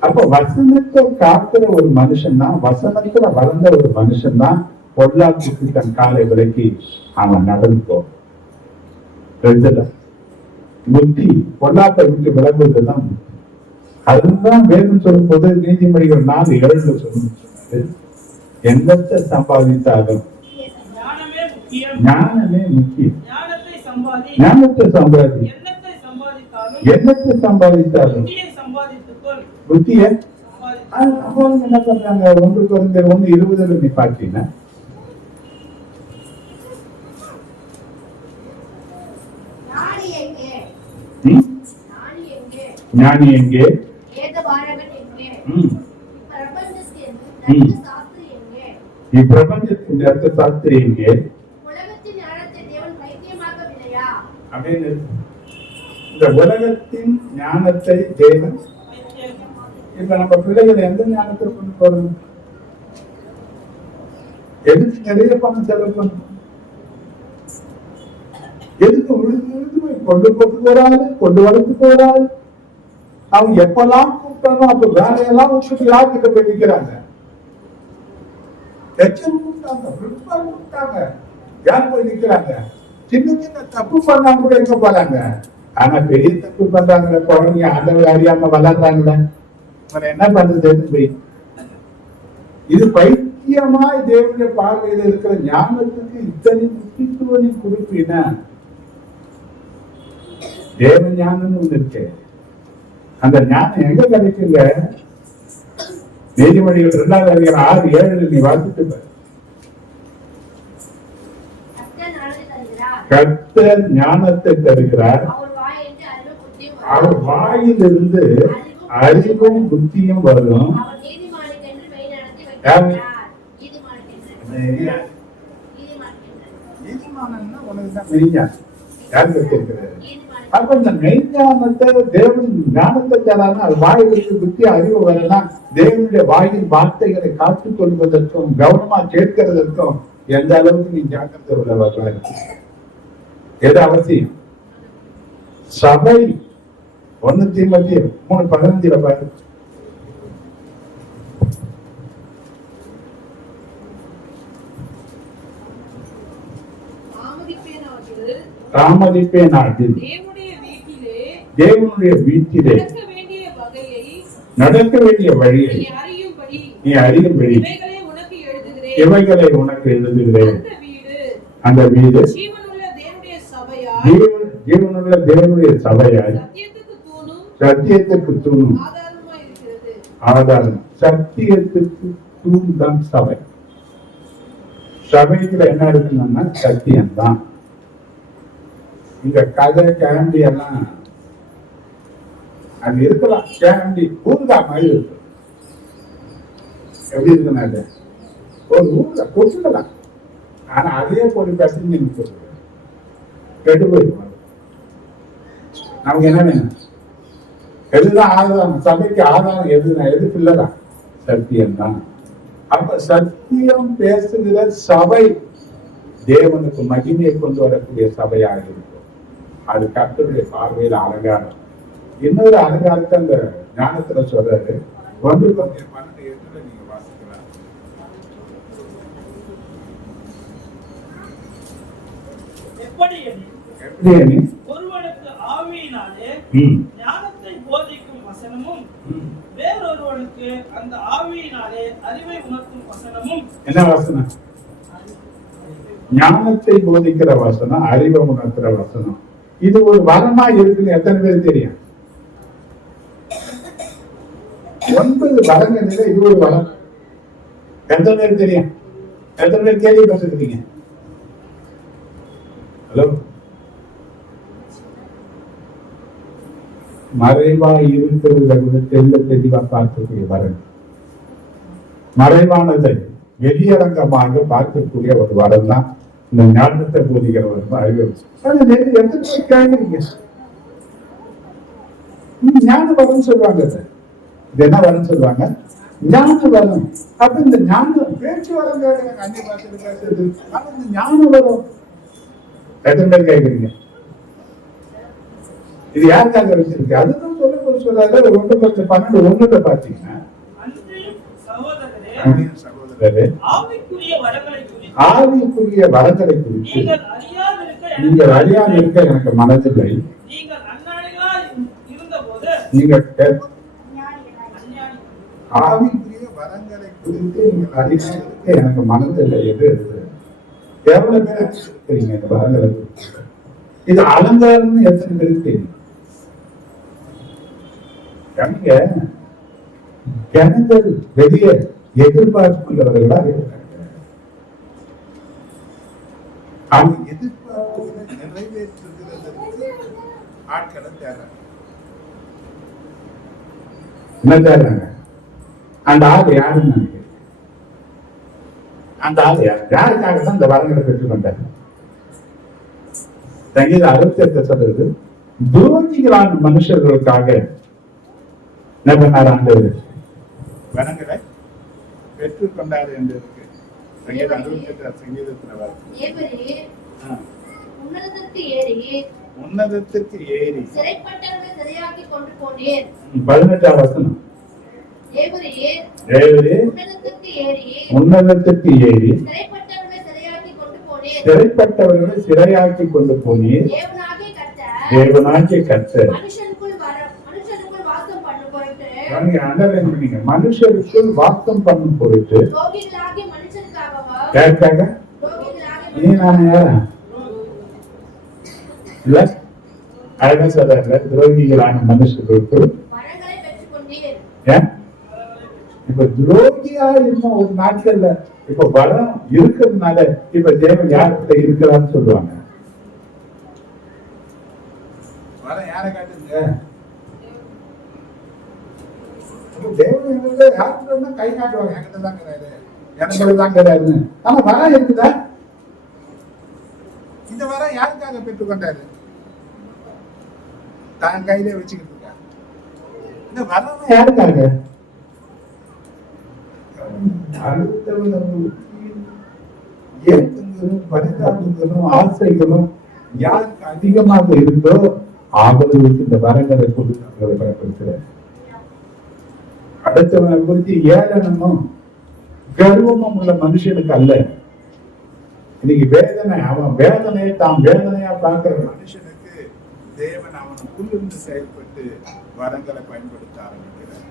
அப்ப வசனத்தை காக்கிற ஒரு மனுஷன் தான், வசனத்துல வளர்ந்த ஒரு மனுஷன் தான் பொருளாதாரத்துக்கு தன் காலை விலக்கி அவன் நடந்து போவான். புத்தி பொல்லாப்பை விட்டு விளங்குவதுதான். அதுதான் வேதம் சொல்லும் போது நீதிமொழிகள் 4:7 சொல்லுது, எண்ணத்தை சம்பாதித்தாலும் ஞானமே முக்கியம். ஞானத்தை சம்பாதி, எண்ணத்தை சம்பாதித்தாலும் புத்திய என்ன பண்றாங்க? 1 Corinthians 1:20 நீ பார்த்தீங்கன்னா ஞானி எங்கே? இப்பிரபஞ்சத்தின் அர்த்த சாஸ்திரி எங்கே? அப்படின்னு இந்த உலகத்தின் ஞானத்தை தேவன் இப்ப நம்ம பிள்ளைகளை எந்த ஞானத்தை கொண்டு போறோம்? எதுக்கு நிறைய பணம் செலவு பண்ணணும்? எதுக்கு விழுந்து கொண்டு போட்டு போறாரு, கொண்டு வரத்து போறாரு. அவங்க எப்பெல்லாம் கூப்பிட்டாலும் அப்ப வேலையெல்லாம் வச்சுட்டு யார்கிட்ட போய் நிக்கிறாங்க? கூப்பிட்டாங்க, யார் போய் நிக்கிறாங்க? சின்ன சின்ன தப்பு பண்ணா கூட எங்க போறாங்க? ஆனா பெரிய தப்பு பண்றாங்களே குழந்தைங்க, ஆண்டவர் அறியாம வளர்றாங்களே, என்ன பண்றதுன்னு போய் இது பைத்தியமாய் தேவனுடைய பார்வையில் இருக்கிற ஞானத்துக்கு இத்தனை முக்கியத்துவம் நீ கொடுப்பீனா? தேவ ஞானம் ஒண்ணு இருக்கு. அந்த ஞானம் எங்க கிடைக்குங்க? நீதிமொழிகள் 2வது அதிகாரம் 6-7 நீ வாசித்து கர்த்தர் ஞானத்தை தருகிறார், அவர் வாயிலிருந்து அறிவும் புத்தியும் வரும். அப்ப இந்த மெய்ஞானத்தை தேவன் ஞானத்தை தராம அது வாயிலுக்கு புத்தி அறிவு வரலாம். தேவனுடைய வாயின் வார்த்தைகளை காத்துக் கொள்வதற்கும் கவனமா கேட்கிறதற்கும் எந்த அளவுக்கு நீ ஞானத்தை உள்ளவர்களா இருக்கு? எது அவசியம்? சபை 1 தீமோத்தேயு 3:15 பாரு. தாமதிப்பே நாட்டில் தேவனுடைய வீட்டிலே நடக்க வேண்டிய வழியை நீ அறியும்படி இவைகளை உனக்கு எழுதுகிறேன். அந்த வீடு ஜீவனுள்ள தேவனுடைய சபையாய் சத்தியத்துக்கு தூணும் ஆதாரம். சத்தியத்துக்கு தூண் தான் சபை. சபைக்குள்ள என்ன இருக்குன்னா சத்தியம் தான். இந்த கதை கேண்டி எல்லாம் அது இருக்கலாம். கேண்டி ஊர்கா மாதிரி இருக்கு. எப்படி இருக்குன்னா அது ஒரு ஊர்ல கொட்டுக்கலாம். ஆனா அதே போட்டு பேசுன்னு எனக்கு கெட்டு போயிருக்கும். நமக்கு என்ன வேணும்? எதுதான் ஆதாரம்? சபைக்கு ஆதாரம் எதுனா? எது பிள்ளைதான்? சத்தியம் தான். அப்ப சத்தியம் பேசுகிற சபை தேவனுக்கு மகிமையை கொண்டு வரக்கூடிய சபையாக இருக்கும். அது கர்த்தருடைய பார்வையில் அலங்காரம். இன்னொரு அலங்காரத்தை அந்த ஞானத்துல சொல்றாரு. 1 Corinthians 12:8 நீங்க வாசிக்கலாம். எப்படி ஒருவனுக்கு ஆவியினாலே ஞானத்தை போதிக்கும் வசனமும் வேறொருவனுக்கு அந்த ஆவியினாலே அறிவை உணர்த்தும் வசனமும். என்ன வசனம்? ஞானத்தை போதிக்கிற வசனம், அறிவை உணர்த்துற வசனம். இது ஒரு வரமா இருக்குன்னு எத்தனை பேர் தெரியும்? 9 வரங்கள்ல இது ஒரு வரம். எத்தனை பேர் தெரியும்? எத்தனை பேர் கேள்விப்பட்டிருக்கீங்க? ஹலோ, மறைவா இருக்கிறத விட தெளிவா பார்க்கக்கூடிய வரம். மறைவானதை வெளியரங்கமாக பார்க்கக்கூடிய ஒரு வரம் தான் இந்த ஞானத்தை போதிக்கிற வரம், அறிவு. கேட்குறீங்க ஞான வரம் சொல்லுவாங்க. இது என்ன வரம் சொல்லுவாங்க? ஞான வரம். அப்ப இந்த ஞான பேச்சு வரம் அந்நிய பாஷையில பேசுறது. ஆனா இந்த ஞான வரம் எத்தனை பேர் கேட்குறீங்க? இது யாருக்காக வச்சிருக்கு? அதுதான் சொல்றாரு. 1 Corinthians 12:1 பாத்தீங்கன்னா, சகோதரரே ஆவிக்குரிய வரங்களை குறித்து நீங்கள் அறியாது இருக்க எனக்கு மனதில்லை. நீங்கள் ஆவிக்குரிய வரங்களை குறித்து நீங்கள் அறியாது இருக்க எனக்கு மனதில்லை என்று எழுதுறேன். எவ்வளவு பேர் இருக்கிறீங்க இந்த வரங்களை குறித்து? இது அலங்காரம்னு எத்தனை பேருக்கு தெரியும்? ஜனங்கள் வெளியே எதிர்பார்ப்புள்ளவர்களா இருக்கிறாங்க. அவங்க எதிர்பார்ப்புகளை நிறைவேற்றுகிறதற்கு ஆட்களை தேவை. என்ன தேவைங்க? அந்த ஆள் யாருன்னு நினைக்கிறேன். அந்த ஆள் யாருக்காக தான் இந்த வரங்களை பெற்றுக்கொண்டார்? சங்கீதம் 68 சொல்றது, துரோகிகளான மனுஷர்களுக்காக என்ன பண்ணார்? ஆண்டவர் வரங்களை பெற்றுக்கொண்டார் என்று இருக்கு. சங்கீதம் 68 சங்கீதத்துல உன்னதத்துக்கு ஏறி சிறைப்பட்டவர்களை சிறையாக்கி கொண்டு போனீர். 18ஆம் வசனம். உன்னதத்துக்கு ஏறி சிறைப்பட்டவர்களை சிறையாக்கி கொண்டு போனீர். தேவனாகிய கர்த்தர் மனுஷனுக்குள் வாசம் பண்ணும் பொருட்டு அண்டர்லைன் பண்ணீங்க. மனுஷருக்குள் வாசம் பண்ணும் பொருட்டு ரோகிகளாகிய மனுஷனுக்காகவும் யாருக்காக? நீ நான் யாரா இல்ல அழகா சொல்றாங்க. துரோகிகளான மனுஷர்களுக்கு வரங்களை பெற்றுக் கொண்டீர். ஏன் இப்ப துரோகியா இன்னும் ஒரு நாட்கள்ல இப்ப வரம் இருக்கிறதுனால இப்ப தேவன் யார்கிட்ட இருக்கிறான்னு சொல்லுவாங்க. வரம் யாரை காட்டுங்க? தேவன் யாருன்னா கை காட்டுவாங்க. என்கிட்ட தான் கிடையாது, எனக்கு தான் கிடையாதுன்னு. ஆனா வரம் இருக்குதா? இந்த வரம் யாருக்காக பெற்றுக்கொண்டாரு? தான் கையில வச்சுக்கிட்டு இருக்கா. இந்த வரம் யாருக்காக? அடுத்தவர்களும் ஏக்கங்களும் பரிதாபங்களும் ஆசைகளும் யாருக்கு அதிகமாக இருந்தோ அவர்களுக்கு இந்த வரங்களை கொடுத்து பயன்படுத்துறார். அடுத்தவனை குறித்து ஏளனமும் கர்வமும் உள்ள மனுஷனுக்கு அல்ல. இன்னைக்கு வேதனை, அவன் வேதனையை தான் வேதனையா பார்க்கிற மனுஷனுக்கு தேவன் அவனுக்குள்ளிருந்து செயல்பட்டு வரங்களை பயன்படுத்த ஆரம்பிக்கிறார்.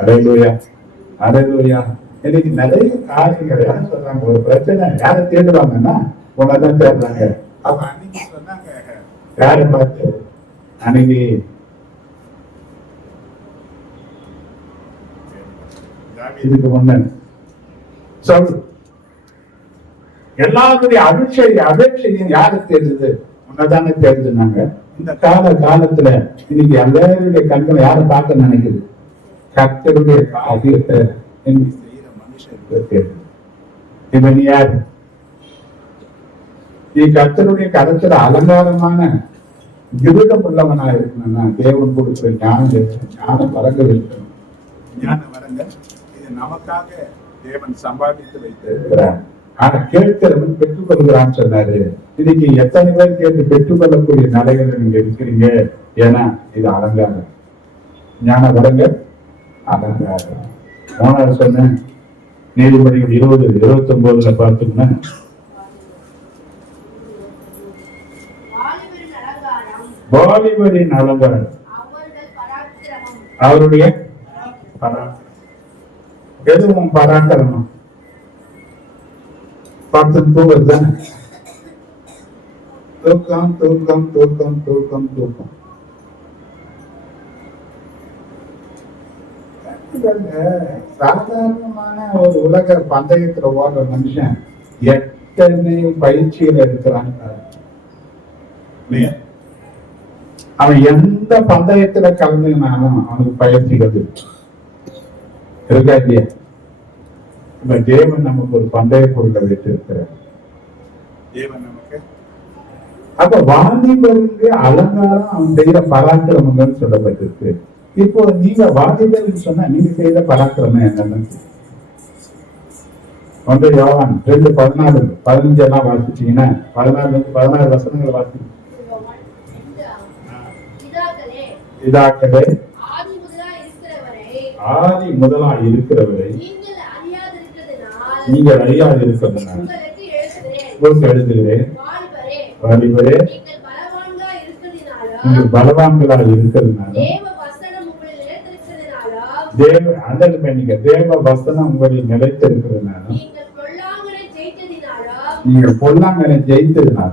அல்லேலூயா, அல்லேலூயா. இன்னைக்கு நிறைய காரியங்கள் யார் சொல்றாங்க, ஒரு பிரச்சனை யாரை தேடுவாங்கன்னா உன்னதான் தேடுறாங்க. அப்ப அன்னைக்கு சொன்னாங்க யாரை பார்த்து, அன்னைக்கு இதுக்கு முன்ன சொல்லு எல்லாருடைய அபேட்சையும் யாரு தேடுது? உன்னதானே தேடுதுனாங்க. இந்த காலத்துல இன்னைக்கு எல்லாருடைய கண்களை யாரை பார்க்க நினைக்குது? கர்த்தருடைய காரியத்தை செய்யற மனுஷனுக்கு தேடுது. இப்ப நீ யாரு? நீ கர்த்தருடைய கருத்துல அலங்காரமான கிரீடம் உள்ளவனா இருக்கணும்னா தேவன் கொடுக்கிற ஞான வரங்கள் இருக்கணும். ஞான வரங்கள் இது நமக்காக தேவன் சம்பாதித்து வைத்திருக்கிறார். ஆனா கேட்கிறவன் பெற்றுக் கொள்கிறான்னு சொன்னாரு. இன்னைக்கு எத்தனை பேர் கேட்டு பெற்றுக்கொள்ளக்கூடிய நிலைகளை நீங்க இருக்கிறீங்க? ஏன்னா இது அலங்காரம். ஞான வரங்கள் அலங்காரம். மூணாவது சொன்ன நீதிபதிகள் 20:29 பார்த்தோம்னா வாலிபரின் அலங்காரம் அவருடைய பராக்கிரமம். எதுவும் பராக்கிரமம் பார்த்து தூக்கம் தூக்கம் தூக்கம் தூக்கம் தூக்கம் தூக்கம். சாதாரணமான ஒரு உலக பந்தயத்துல ஓடுற மனுஷன் எத்தனை பயிற்சியில் இருக்கிறான். அவன் எந்த பந்தயத்துல கலந்துனாலும் அவனுக்கு பயிற்சிகள் இருக்கா இல்லையா? இப்ப தேவன் நமக்கு ஒரு பந்தய பொருளை வைத்திருக்கிறார். தேவன் நமக்கு அப்ப வாலிபருக்கு அலங்காரம் அவன் செய்யற பராக்கிரமங்கள் சொல்லப்பட்டிருக்கு. இப்போ நீங்க வாலிபர் சொன்னா நீங்க செய்த பராக்கிரமம் என்னன்னு 1 யோவான் 2:14-15 எல்லாம் வாசிச்சீங்கன்னா 14 வசனங்களை வாசிச்சு. இதாக்கவே ஆதி முதலா இருக்கிறவரை நீங்கள் அறியாது இருக்கிறதுனால உங்களுக்கு எழுதுகிறேன். வாலிபரே நீங்கள் பலவான்களா இருக்கிறதுனால தேவ வசனம் உங்களில் நிலைத்திருக்கிறதுனால நீங்க பொல்லாங்கனை ஜெயித்ததுனால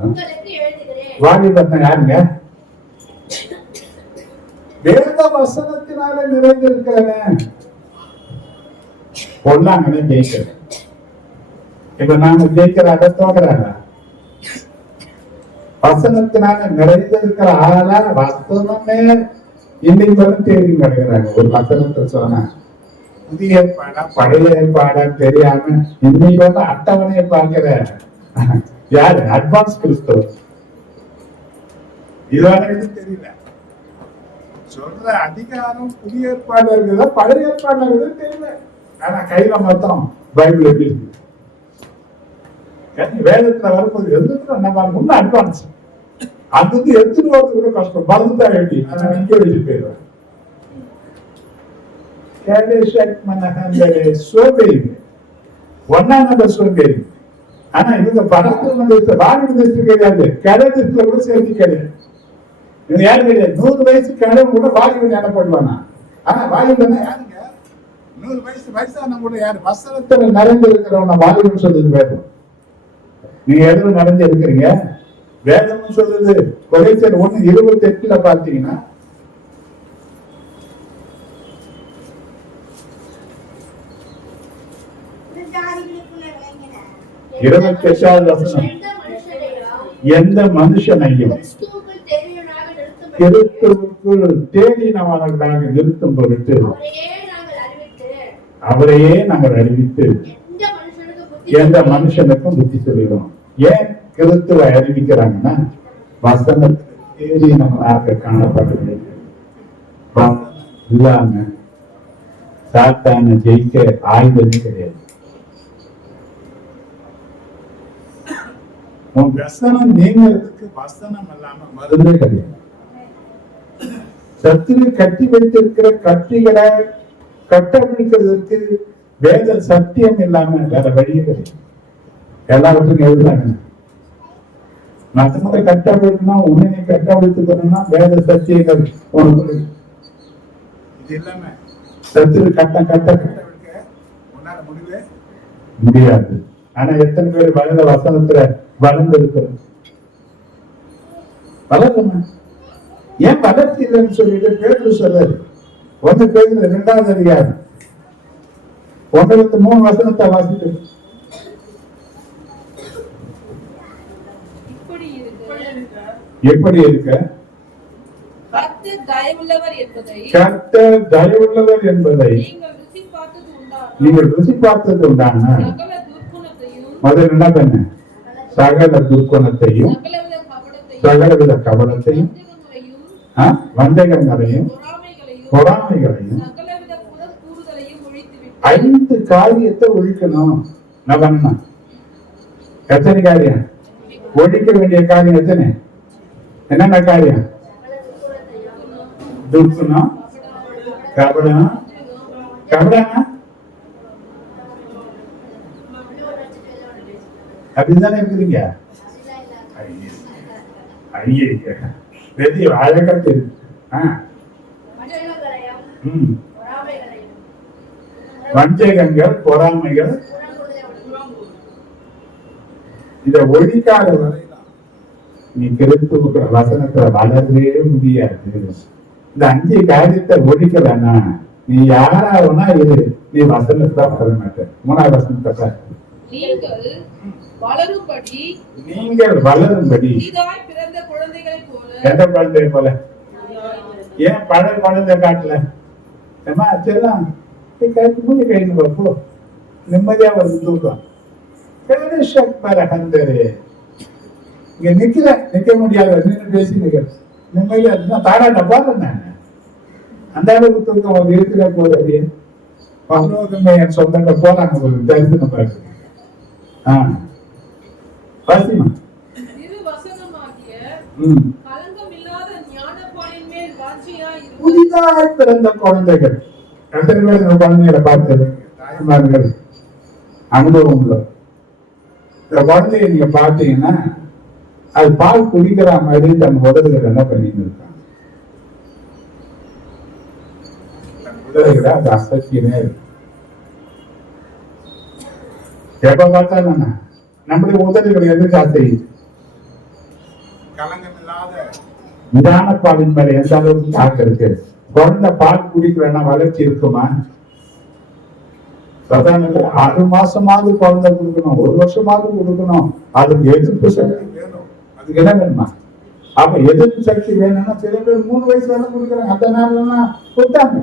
வாலிபத்தை யாருங்க? வேத வசனத்தினால நிறைந்திருக்கிறவன் பொல்லாங்கனை ஜெயிக்கிற. இப்ப நாம ஜெயிக்கிறாங்க தோக்குறாங்க. வசனத்தினால நிறைந்திருக்கிற ஆளா வசனமே இன்னைக்கு வந்து தேடி கிடைக்கிறாங்க. ஒரு வசனத்தை சொன்னா புதிய ஏற்பாடா பழைய ஏற்பாடா தெரியாம இன்னைக்கு வந்து அட்டவணையை பார்க்கிற யாரு? அட்வான்ஸ் கிறிஸ்தவ. இதுவரைக்கும் தெரியல. சொல்ற அதிகாரம் புதிய ஏற்பாடு இருக்குதா பழைய ஏற்பாடு இருக்குதுன்னு தெரியல. ஆனா கையில மொத்தம் பைபிள் எப்படி இருக்கு? வேதத்துல வரும்போது எழுதுறது நம்ம முன்ன அட்வான்ஸ். அது வந்து எடுத்துட்டு வரது கூட கஷ்டம். மறந்துட்டா வேண்டி ஆனா இங்க வச்சு போயிடுவேன். ஒன்னா நம்பர் சோம்பேறி. ஆனா இவங்க படத்துல வாடி கிடையாது, கிடையாது கூட சேர்த்து கிடையாது. இது யாரு கிடையாது. 100 வயசு கிழமை கூட வாலிபன் எனப்படுவானா? ஆனா வாலிபன் யாருங்க? 100 வயசு வயசான கூட யாரு? வசனத்துல நிறைந்து இருக்கிறவன வாலிபன் சொல்லுது வேதம். நீங்க எதுவும் நிறைஞ்சு இருக்கிறீங்க? வேதமும் சொல்லுது. கொலைச்சல் 1:28 பாத்தீங்கன்னா 28வது வசனம். எந்த மனுஷனையும் கிறிஸ்துவுக்குள் தேடினவர்களாக நிறுத்தும் பொருட்டு அவரையே நாங்கள் அறிவித்து எந்த மனுஷனுக்கும் புத்தி சொல்கிறோம். ஏன் கிறிஸ்துவை அறிவிக்கிறாங்கன்னா வசனத்துக்கு தேடினவர்களாக காணப்படுகிறது. இல்லாம சாத்தான ஜெயிக்க ஆயுதமே கிடையாது. உன் வசனம் நீங்கிறதுக்கு வசனம் இல்லாம மருந்தே கிடையாது. சத்துரு கட்டி வைத்திருக்கிற கட்டிகளை கட்டமைக்கிறதுக்கு வேத சத்தியம் இல்லாம வேற வழியே கிடையாது. எல்லாவற்றுக்கும் எழுதுறாங்க. மத்தவங்க கட்டமைக்கணும், உன்னை கட்டமைத்துக்கணும்னா வேத சத்தியங்கள் உனக்கு இது இல்லாம சத்துரு கட்ட கட்ட கட்டமைக்க உன்னால முடியாது. ஆனா எத்தனை பேர் வளர்ந்த வசனத்துல வளர்ந்து இருக்கிறது? வளர்க்கணும். ஏன் வளர்ச்சி இல்லைன்னு சொல்லிட்டு பேரு சொல்றாரு. 1 பேதுரு 2வது அதிகாரம் 1-3 வசனத்தை வாசிட்டு எப்படி இருக்க கர்த்தர் தயவுள்ளவர் என்பதை நீங்கள் ருசி பார்த்தது உண்டான முதல் என்ன பண்ண? சகல துர்க்குணத்தையும் சகலவித கபடத்தையும் வஞ்சகங்களையும் பொறாமைகளையும் 5 காரியத்தை ஒழிக்கணும். நான் எத்தனை காரியம் ஒழிக்க வேண்டிய காரியம்? எத்தனை? என்னென்ன காரியம்? துர்க்குணம், கபடம். கபடம்னா அப்படிதானே இருக்கிறீங்க? பெரிய அழகா தெரியும். வஞ்சகங்கள், பொறாமைகள் இத ஒழிக்காத வரைதான் நீ கிறிஸ்துவுக்கு வசனத்துல வளரவே முடியாது. இந்த 5 காரியத்தை ஒழிக்கலன்னா நீ யாராவனா இரு, நீ வசனத்துல வர மாட்ட. 3வது வசனத்தை நீங்கள் வளரும்படி எந்த குழந்தை போல? ஏன் பழ குழந்தை காட்டல? ஏமா செல்லாம் கைன்னு பார்ப்போ, நிம்மதியா வருது தூக்கம். இங்க நிக்க முடியாது, நின்று பேசி நிம்மதியா இருந்தா தாராட்ட பாருங்க. அந்த அளவுக்கு தூக்கம் வந்து இருக்கிற போது பரலோகமே என் சொந்தங்க போறாங்க ஒரு தரிசனம் பார்க்க. புதிதாய் பிறந்த குழந்தைகள் எத்தனை பேர் குழந்தைகளை பார்த்தது? தாய்மார்கள் அனுபவம் உள்ள இந்த குழந்தைய நீங்க பார்த்தீங்கன்னா அது பால் குடிக்கிற மாதிரி தன் உதவிகள் என்ன பண்ணிட்டு இருக்காங்க. உதவிகளை அது அசக்கினே இருக்கு. எப்ப பார்த்தா நம்முடைய உதவிகள் எதுக்கு ஆசையுது? நிதான பாலின் மேல எந்த அளவுக்கு தாக்கம் இருக்கு? குழந்தை பால் குடிக்கிறன்னா வளர்ச்சி இருக்குமா? 6 மாசமாவது குழந்தை கொடுக்கணும், 1 வருஷமாவது கொடுக்கணும். அதுக்கு எதிர்ப்பு சக்தி வேணும். அதுக்கு என்ன வேணுமா? அப்ப எதிர்ப்பு சக்தி வேணும்னா சில பேர் 3 வயசு வரை கொடுக்குறாங்க. அந்த நாள்லாம் கொடுத்தாங்க.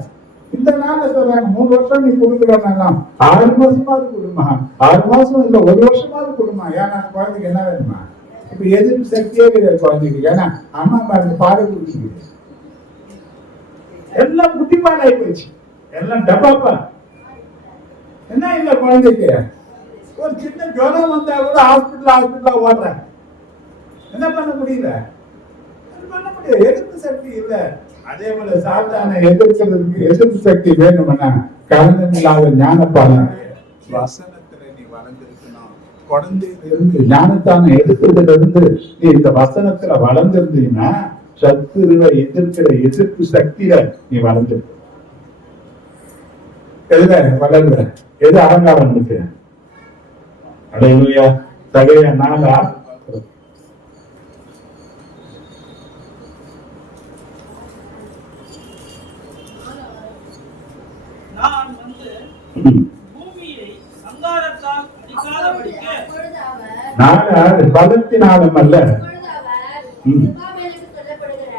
இந்த நாள்ல சொல்றாங்க 3 வருஷம் நீ கொடுக்கலன்னா 6 மாசமாவது கொடுமா, 6 மாசம் இல்ல 1 வருஷமாவது கொடுமா. ஏன்னா குழந்தைக்கு என்ன வேணுமா? இப்ப எதிர்ப்பு சக்தியே கிடையாது குழந்தைக்கு. ஏன்னா அம்மா பாருங்க பாரு குடிச்சு எல்லாம் குட்டிப்பாடாய் போயிடுச்சு, எல்லாம் டப்பாப்பா. என்ன இல்ல குழந்தைக்கு ஒரு சின்ன ஜுரம் வந்தா கூட ஹாஸ்பிட்டல் ஓடுறாங்க. என்ன பண்ண முடியல? பண்ண முடியாது, எதிர்ப்பு சக்தி இல்ல. அதே போல சாத்தான எதிர்க்கிறதுக்கு எதிர்ப்பு சக்தி வேணும்னா கலந்தம் இல்லாத ஞானப்பாலன் வசனத்துல நீ வளர்ந்திருக்கணும். குழந்தையில இருந்து ஞானத்தான எடுத்ததுல இருந்து நீ இந்த வசனத்துல வளர்ந்திருந்தீங்கன்னா சத்துருவை எதிர்க்கிற எதிர்ப்பு சக்தியில நீ வளர்ந்து. எதுல வளர்ற? எது அலங்காரம் இருக்கு? அல்லேலூயா. தகைய நாளா நான் வந்து பூமியை சங்காரத்தால் அடிக்காதபடிக்கு அப்பொழுது அவர் நாளா பலத்தினாலும் அல்ல. அப்பொழுது அவர் செருபாபேலுக்கு சொல்லப்படுகிற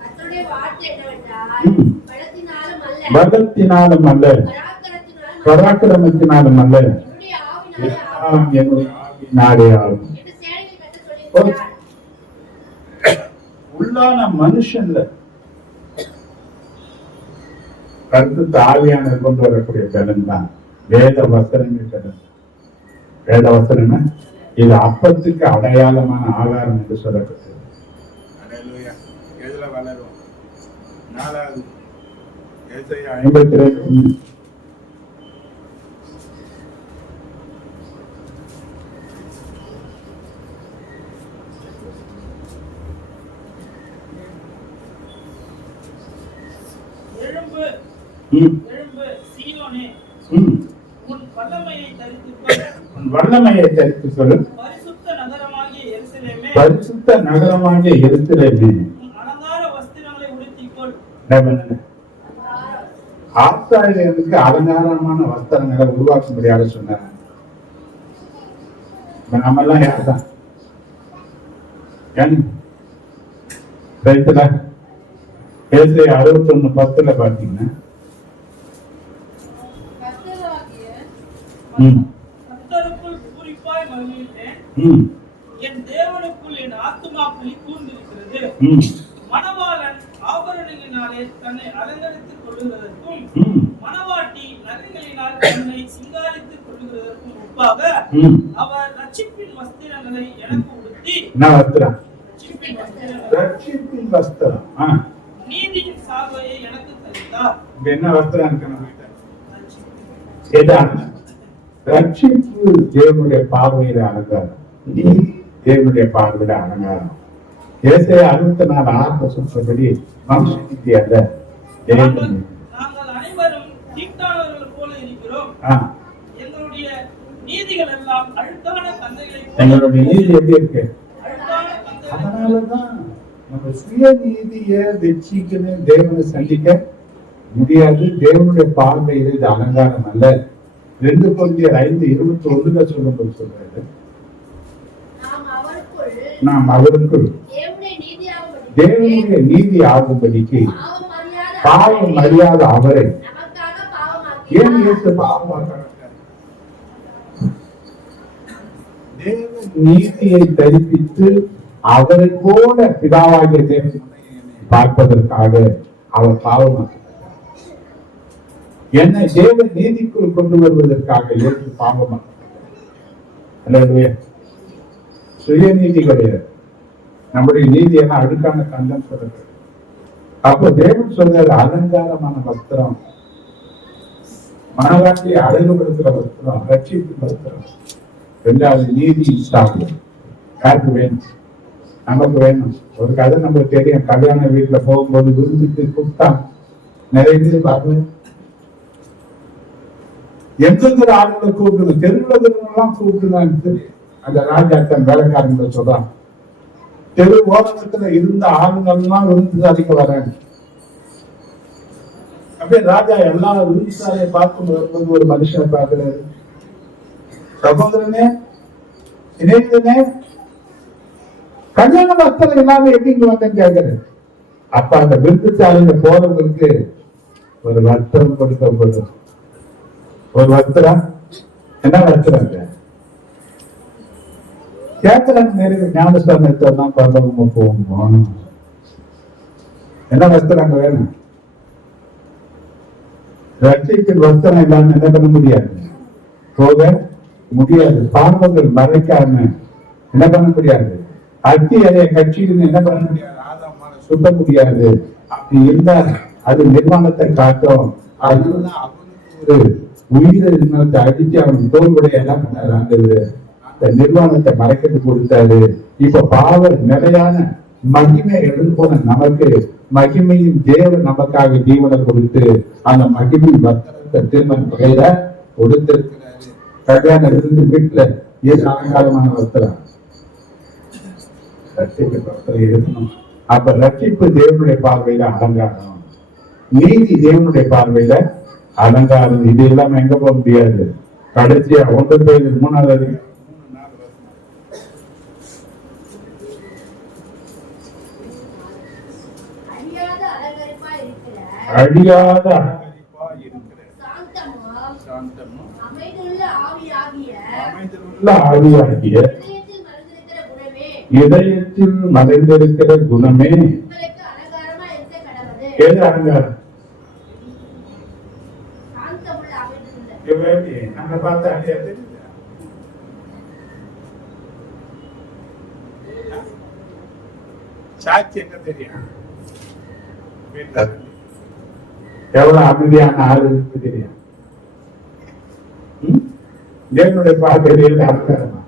கர்த்தருடைய வார்த்தை என்னவென்றால், பலத்தினாலும் அல்ல, பலத்தினாலும் அல்ல, பராக்கிரமத்தினாலும் அல்ல, பராக்கிரமத்தினாலும் அல்ல, என்னுடைய ஆவியினாலே ஆகும் எல்லாம் என்னுடைய ஆவியினாலே ஆகும். என்று சேனைகளின் கர்த்தர் சொல்லியிருக்கிறார். உள்ளான மனுஷன்ல கருத்து ஆவியான கொண்டு வரக்கூடிய பலன் தான் வேத வசனமே பலன். வேத வசனமே இது அப்பத்துக்கு அடையாளமான ஆகாரம் என்று சொல்லப்பட்டது. எதுல வளரும்? 4வது ஏசாயா 52 எழும்பு ம், எழும்பு சீயோனே, ம். உன் வல்லமையை தரித்துக்கொள். உன் வல்லமையை தரித்து சொல்லு. பரிசுத்த நகரமாகிய எருசலேமே, பரிசுத்த நகரமாகிய எருசலேமே, உன் அலங்கார வஸ்திரங்களை உடுத்திக்கொள். ஆசாரியனுக்கு அலங்காரமான வஸ்திரங்களை உருவாக்க முடியாது சொன்னாங்க. நம்ம எல்லாம் யார்தான்? ரைட்டுல 61:10 பாத்தீங்கன்னா கர்த்தராகிய ம், கர்த்தருக்குள் பூரிப்பாய் மகிழ்ந்தேன். ம், என் தேவனுக்குள் என் ஆத்துமா களி கூர்ந்திருக்கிறது. ம், மணவாளன் ஆபரணங்களினாலே தன்னை அலங்கரித்துக் கொள்ளுகிறதற்கும் ம், மணவாட்டி நகைகளினால் தன்னை சிங்காரித்துக் கொள்ளுகிறதற்கும் ஒப்பாக ம். அவர் ரட்சிப்பின் வஸ்திரங்களை எனக்கு உடுத்தி, என்ன வஸ்திரம்? ரட்சிப்பின் வஸ்திரங்களை, ரட்சிப்பின் வஸ்திரம். நீதியின் சால்வையை எனக்கு தந்தார். இங்க என்ன வஸ்திரம் இருக்கணும்? ரட்சிப்பின் எதான்? ரட்சிப்பு தேவனுடைய பார்வையில அலங்காரம், நீதி தேவனுடைய பார்வையில அலங்காரம். ஏசாயா 64:6 சொல்றபடி மனுஷனுக்கு அல்ல, தேவன். நாங்கள் அனைவரும் தீட்டானவர்கள் போல இருக்கிறோம். ஆ, எங்களுடைய நீதிகள் எல்லாம் அழுக்கான கந்தைகளை எங்களுடைய நீதி எப்படி இருக்கு? அழுக்கான கந்தைகளை அதனாலதான் நம்ம சுய நீதியை வெற்றிக்கணும் தேவனை சந்திக்க முடியாது. தேவனுடைய பார்வையில இது அலங்காரம் அல்ல. 2 Corinthians 5:21 சொல்லும்போது சொல்றாரு, நாம் அவருக்குள் நாம் அவருக்குள் தேவனுடைய நீதியாகும்படி தேவனுடைய நீதி ஆகும்படிக்கு பாவம் அறியாத பாவம் அறியாத அவரை நமக்காக ஏன் பாவமாக்கினார். இயேசு பாவமாக்கிறார்? தேவன் நீதியை தரிப்பித்து அவரை போல பிதாவாகிய தேவனை பார்ப்பதற்காக அவர் பாவமாக்கிறார். என்னை தேவன் நீதிக்குள் கொண்டு வருவதற்காக இயேசு பாவமாக்கிறார். அல்லேலூயா. சுயநீதி கிடையாது. நம்முடைய நீதி எல்லாம் அழுக்கான கண்டம் சொல்றது. அப்போ தேவன் சொல்றாரு, அலங்காரமான வஸ்திரம், மனவாட்டியை அழகுபடுத்துற வஸ்திரம், ரட்சிப்பு வஸ்திரம். 2வது நீதி சாப்பிடும். யாருக்கு வேணும்? நமக்கு வேணும். ஒரு கதை நமக்கு தெரியும். கல்யாண வீட்டுல போகும்போது விருந்துக்கு கூப்பிட்டா நிறைய பேர் பார்க்கல. எந்தெந்த ஆளுங்களை கூப்பிடுங்க, தெருவுல எல்லாம் கூப்பிட்டுதான். அந்த ராஜா தன் வேலைக்காரங்களை சொல்றான், தெரு ஓரத்துல இருந்த ஆளுங்கள்லாம் விருந்துசாரிக்கு வராங்க. அப்படியே ராஜா எல்லா விருந்துசாரியை பார்த்து வரும்போது ஒரு மனுஷனை பார்க்கிறாரு. சகோதரனே, இணைந்தனே, கல்யாண வஸ்திரம் இல்லாம எப்படி இங்க வந்தேன்னு கேட்கிறாரு. அப்ப அந்த விருந்துசாலையில போறவங்களுக்கு ஒரு வஸ்திரம் கொடுக்கப்படும். ஒரு வஸ்திரம், என்ன வஸ்திரம் கேட்கிறாங்க. நிறைய ஞானஸ்தானத்தை தான் பரலோகமா போகணும். என்ன வஸ்திரம் வேணும்? ரட்சிப்பின் வஸ்திரம் இல்லாம என்ன பண்ண முடியாது, போக முடியாது. பாவங்கள் மறைக்காம என்ன பண்ண முடியாது, அத்தி அதைய கட்சின்னு என்ன பண்ண முடியாது, சுத்த முடியாது. அப்படி இருந்தா அது நிர்வாணத்தை காட்டும். அதுதான் அவனுக்கு ஒரு உயிரை அடிச்சு அவன் தோல்விடைய எல்லாம் பண்ணாரு. அந்த நிர்வாணத்தை மறைக்கிறது கொடுத்தாரு. இப்ப பாவ நிலையான மகிமை எடுத்து போன நமக்கு மகிமையின் தேவன் நமக்காக ஜீவனை கொடுத்து அந்த மகிமை வஸ்திரத்தை திருமண முறையில கொடுத்திருக்கிறாரு. கல்யாணம் இருந்து வீட்டுல ஏது அலங்காரமான வஸ்திரம் இருக்கணும். அப்ப ரட்சிப்பு தேவனுடைய பார்வையில அலங்காரம், நீதி தேவனுடைய பார்வையில அலங்காரம். இது எல்லாம் எங்க போக முடியாது. கடைசியா 9:3 அழியாத அலங்கரிப்பாய் இருக்கிற அழியாத அலங்கரிப்பாய் இருக்கிற சாந்தமும் சாந்தமும் அமைதியுள்ள ஆவியாகிய அமைதியுள்ள ஆவியாகிய இதயத்தில் மறைந்திருக்கிற குணமே இதயத்தில் மறைந்திருக்கிற குணமே உங்களுக்கு அலங்காரமாய் இருக்க கடவுளே. எது அலங்காரம்? சாந்தமுள்ள அமைதியுள்ள நம்ம பார்த்தா தெரியுது. சாட்சி என்ன தெரியும்? எவ்வளவு அமைதியான ஆளு இருக்கு தெரியும். தேவனுடைய பார்வையில அலங்காரமா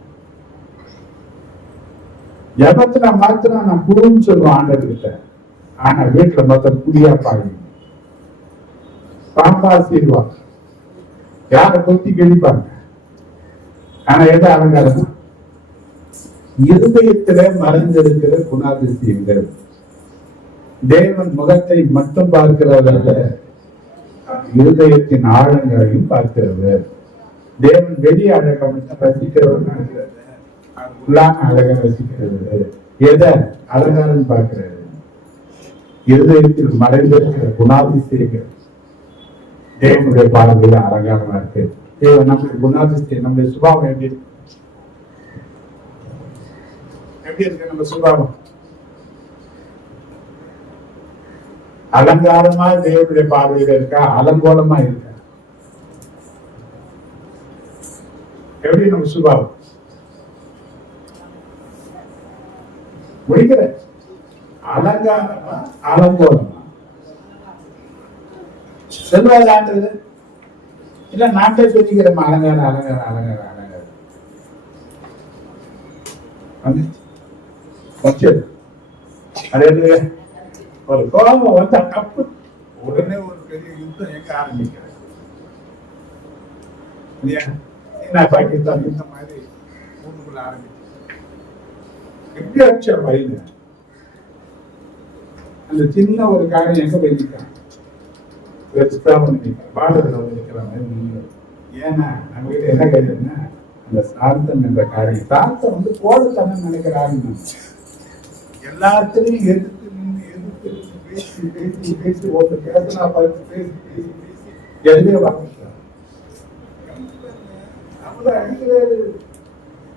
எபத்துல மாத்திரம் நான் குருன்னு சொல்லுவேன் ஆண்டவர்கிட்ட. ஆனா வீட்டுல மொத்தம் குடியா பாருங்க, பாம்பா சீர்வா யார கொத்தி கிழிப்பாங்க. ஆனா எது அலங்காரம்? இருதயத்தில மறைந்திருக்கிற குணாதிசயங்கள். தேவன் முகத்தை மட்டும் பார்க்கிறவரல்ல, இருதயத்தின் ஆழங்களையும் பார்க்கிறவர். தேவன் வெளிய அழகை ரசிக்கிறவர், உள்ளான அழகை ரசிக்கிறவர். எதை அலங்காரம் பார்க்கிறாரு? இருதயத்தில் மறைந்திருக்கிற குணாதிசயங்கள் தேவனுடைய பார்வையில அலங்காரமா இருக்கு. தேவன் நம்முடைய குணாதிசயம், நம்முடைய சுபாவம் எப்படி இருக்கு? நம்ம சுபாவம் அலங்காரமா தேவனுடைய பார்வையில இருக்கா, அலங்கோலமா இருக்கா? எப்படி நம்ம சுபாவம்? முடிக்கிற அலங்காரமா அலங்கோலமா? செல்வாது ஆண்டது இல்ல நாட்டை சொல்லிக்கிறோம் அலங்காரம் அலங்காரம் அலங்காரம் அலங்காரம் வச்சது. அது ஒரு கோபம் வந்தா தப்பு, உடனே ஒரு பெரிய யுத்தம் எங்க ஆரம்பிக்கிறது இல்லையா? சீனா பாகிஸ்தான் இந்த மாதிரி ஊருக்குள்ள ஆரம்பிச்சு எப்படி அடிச்ச பையன் அந்த சின்ன ஒரு காரியம் எங்க போய் நிற்கான்? பாடத்துல நிற்கிற மாதிரி. ஏன்னா நம்ம கிட்ட என்ன கேட்டதுன்னா அந்த சாந்தம் என்ற காரியம். சாந்தம் வந்து கோடத்தனம் நினைக்கிறாங்க. எல்லாத்திலையும் எதிர்த்து நின்று எதிர்த்து பேசி பேசி பேசி ஒன்று பேசினா பார்த்து பேசி பேசி பேசி எதுவே வாங்கிக்கலாம். நம்மள அடிக்கிறாரு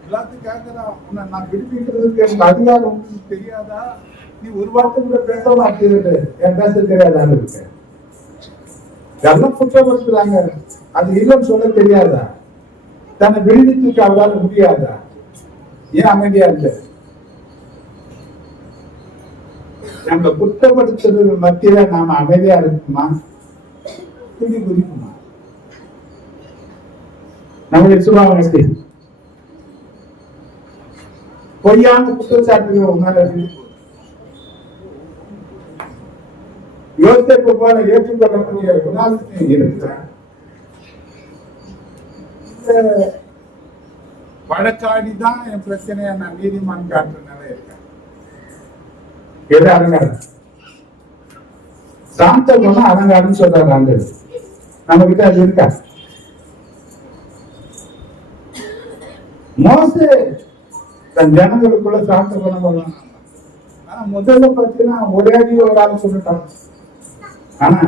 எல்லாத்துக்காக நான் விடுவிக்கிறதுக்கு எனக்கு அதிகாரம் உங்களுக்கு தெரியாதா? நீ ஒரு வார்த்தை கூட பேச மாட்டேங்குது, என் பேச தெரியாதான்னு இருக்கு. எல்லாம் குற்றப்படுத்துறாங்க. அது இல்லைன்னு சொல்ல தெரியாதா? தன்னை விடுவித்துக்கு அவரால் முடியாதா? ஏன் அமைதியா இல்லை? நம்மளை குற்றப்படுத்துறது மத்தியில நாம அமைதியா இருக்குமா? துணி குதிக்குமா? நம்முடைய சுபாவம் எப்படி? பொய்யான குற்றச்சாட்டுகள் உன்னால யோசிப்பு போல ஏற்றுக்கொள்ளக்கூடிய குணாதிசயம் இருக்கிற வழக்காடிதான் என் பிரச்சனையை நான் நீதிமான் காட்டுறதுனால இருக்கேன். எது அலங்காரம்? சாந்த குணம் அலங்காரம் சொல்றாங்க. அந்த நம்ம கிட்ட அது இருக்கா? மோசே தன் ஜனங்களுக்குள்ள சாந்த குணம் பண்ணலாம். ஆனா முதல்ல பார்த்தீங்கன்னா ஒரே அடி ஒரு ஆள் சொல்லிட்டான். ஆனா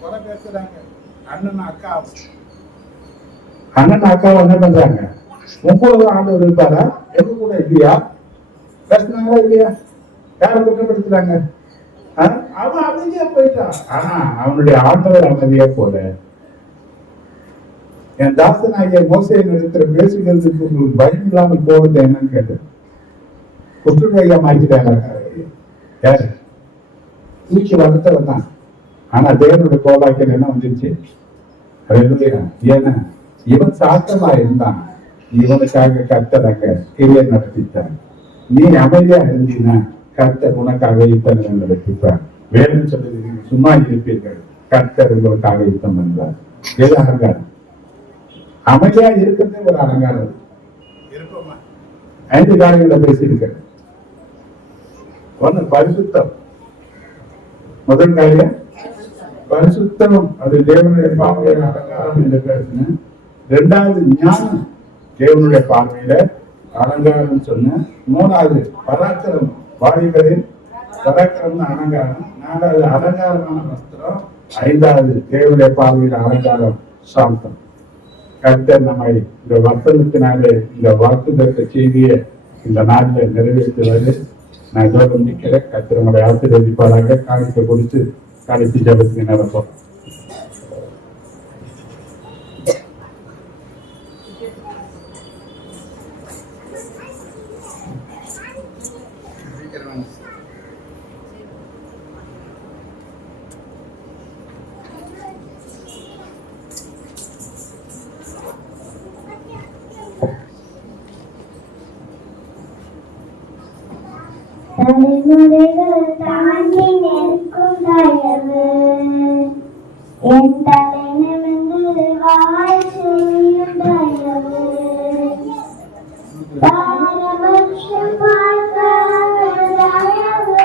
கொலை பேசுறாங்க. அண்ணன் அக்கா அண்ணன் அக்காவை என்ன பண்றாங்க? முப்பது ஆண்டவர் இருப்பாரா? எங்க கூட இல்லையா? பேசுறாங்களா இல்லையா? யாரை குற்றப்படுத்துறாங்க? அவன் அமைதியா போயிட்டான். ஆனா அவனுடைய ஆண்டவர் அமைதியா போல. என் தாசன் ஆகிய மோசையை நடத்துற பேசுகிறதுக்கு உங்களுக்கு பயம் இல்லாமல் போவது என்னன்னு கேட்டு குற்றவாளியா மாற்றிட்டாங்க. யாரு? தூக்கி வளர்த்தவன் தான். ஆனா தேவனுடைய கோபாக்கியம் என்ன வந்துருச்சு? ஏன்னா இவன் சாத்தமா இருந்தான், இவனுக்காக கர்த்தர் அங்க கிரியை நடத்திட்டார். நீ அமைதியா இருந்தீன்னா கர்த்தர் உனக்காக யுத்தம் நடத்திப்பார். வேணும் சொல்லுது, நீங்க சும்மா இருப்பீர்கள், கர்த்தர் உங்களுக்காக யுத்தம் பண்றார். எது அலங்காரம்? அமைதியா இருக்கிறது ஒரு அலங்காரம். இருப்போமா? 5 காரியங்களை பேசியிருக்கிறேன். ஒண்ணு பரிசுத்தம். முதல் காரியம் பரிசுத்தம், அது தேவனுடைய பார்வையில அலங்காரம் என்று பேசினேன். 2வது ஞானம், தேவனுடைய பார்வையில அலங்காரம் சொன்ன. 3வது பராக்கிரமம், வாலிபரின் பராக்கிரமம் அலங்காரம். 4வது அலங்காரமான வஸ்திரம். 5வது தேவனுடைய பார்வையில அலங்காரம் சாந்தம். கர்த்தர் நம்மை இந்த வசனத்தினாலே இந்த வாக்குத்தத்த செய்தியை இந்த நாட்டில் நிறைவேற்றுவது நான் இதோடு நிற்கிறேன். கர்த்தர் நம்மளை ஆசீர்வதிப்பாராக. காணிக்கை கொடுத்து கடைசி ஜபத்துக்கு நடப்போம். தலைமுறைகள் தாண்டி நிற்கும் தயவு என் தலை நிமிர்ந்து வாழ செய்யும் தயவு பாரபட்சம் பார்க்காத தயவு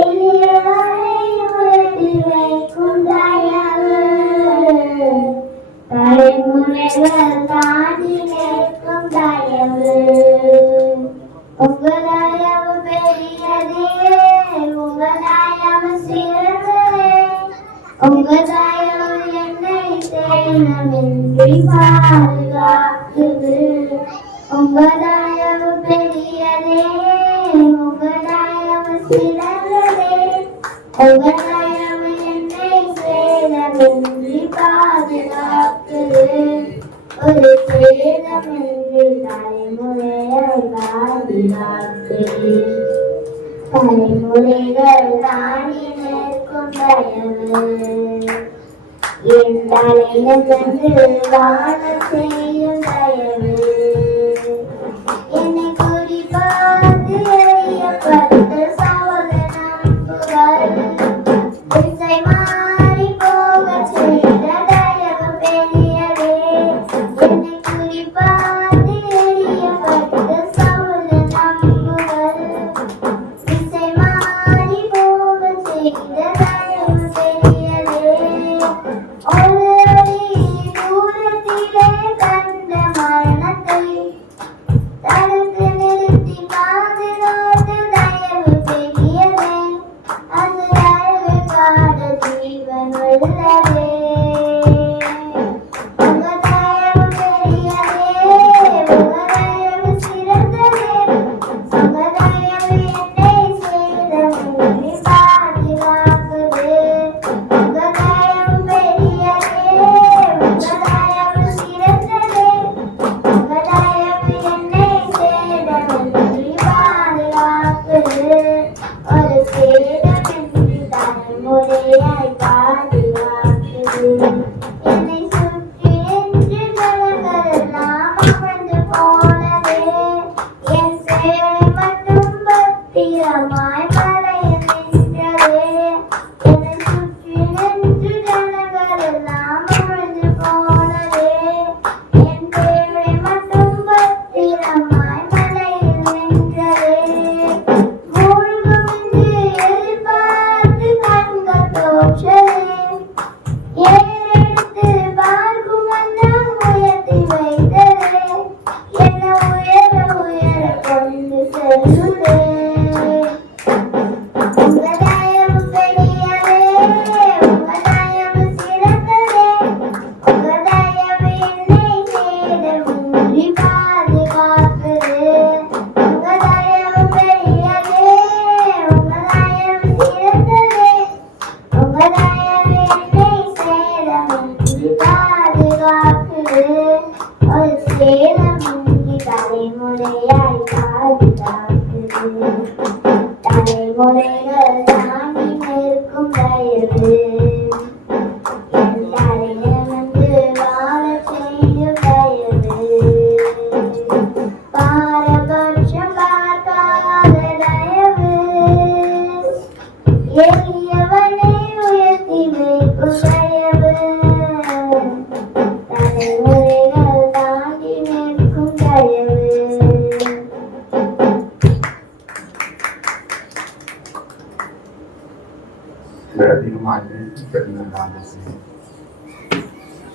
எளியவரை உயர்த்தி வைக்கும் தயவு தலைமுறைகள் தாண்டி நிற்கும் தயவு உங்க தயவு பெரியதே, உங்க தயவு சிறந்ததே, உங்க தயவு என்னை தேனமின்றி பாதுகாக்குது. உங்க தயவு பெரியதே, உங்க தயவு சிறந்ததே, உங்க தயவு என்னை தேனமின்றி பாதுகாக்குது. ஒரு சேதமின்றி தலைமுறையை பாதுகாக்குது. தலைமுறைகள் தாண்டி நிற்கும் தயவு என் தலையிலிருந்து வாழ செய்யும் தயவு என்னை குறிப்பார்த்து அறியப்பட்ட சோதனைகள் திசை மாறி போக செய்த தயவு பெரியதே. என்னை குறிப்பார்த்து அறியப்பட்ட சோதனைகள் திசை மாறி போக செய்த தயவு பெரியதே. ஒரு அடி தூரத்திலே கண்ட மரண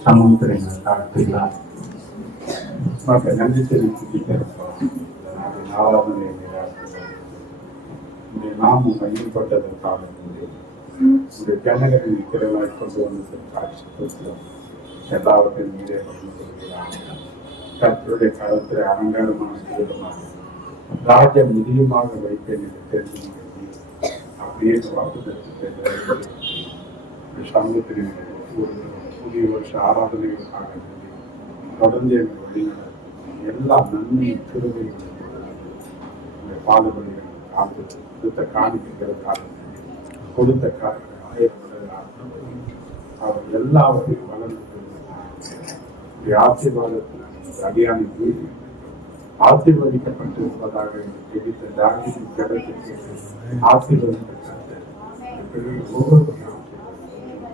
சமுத்திரங்களை தாழ்த்திலாம் மக்கள் நன்றி தெரிவித்துக்கிறோம். நாளாவது நாமும் மையப்பட்டதற்காக உடைய ஜனகரின் திறனாய் கொண்டு வந்து காட்சி எல்லாவற்றையும் மீதே கொண்டு வருகிறாங்க. கர்த்தருடைய காலத்தில் அலங்காரமான விதமாக ராஜ நிதியமாக வைப்பேன் என்று தெரிந்து அப்படியே வாக்குதத்தை சமூகத்தின் ஒரு புதிய வருஷ ஆராதனைகளுக்காக தொடர்ந்து எங்கள் வழிநடத்தி எல்லா நன்மையும் கிருபையும் பாடுபடுகிறது கொடுத்த காணிக்கைகளுக்காக கொடுத்த அவர் எல்லாவற்றையும் வளர்ந்து ஆசீர்வாதத்தில் அடியானுக்கு ஆசீர்வதிக்கப்பட்டிருப்பதாக கிடைத்த தானியின் கிடைத்து ஆசீர்வதிக்கப்பட்ட ஒவ்வொரு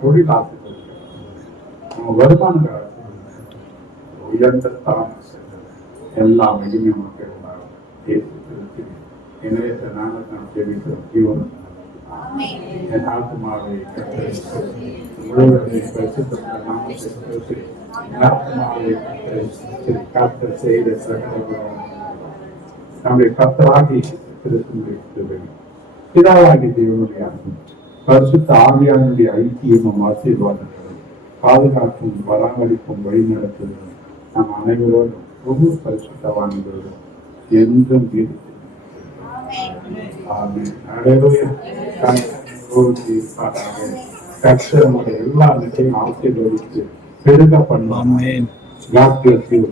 தொழில் ஆசீர்வதிக்க நம்ம வருமானங்கள் உயர்ந்த ஸ்தானம் எல்லா மகிமை மக்கள் எனவே நாங்கள் நாம் ஜெபிக்கிறோம். ஜீவன் என் ஆத்மாவை முழுவதை பரிசுத்த நாமத்தை ஆத்மாவை கர்த்தர் செய்த சகல நம்முடைய கர்த்தராகி கிறிஸ்துவின் பிதாவாகி தேவனுடைய பரிசுத்த ஆவியானுடைய ஐக்கியமும் ஆசீர்வாதங்களும் பாதுகாப்பும் பராமரிப்பும் வழிநடத்துவதும் நம் அனைவரோடும் ஒவ்வொரு பரிசுத்தவான்களோடும் என்றும் இருக்கு. கர்த்தருடைய எல்லா நிச்சயம் ஆசீர்வதித்து பெருக பண்ணுவாங்க. வாழ்த்துக்கள்.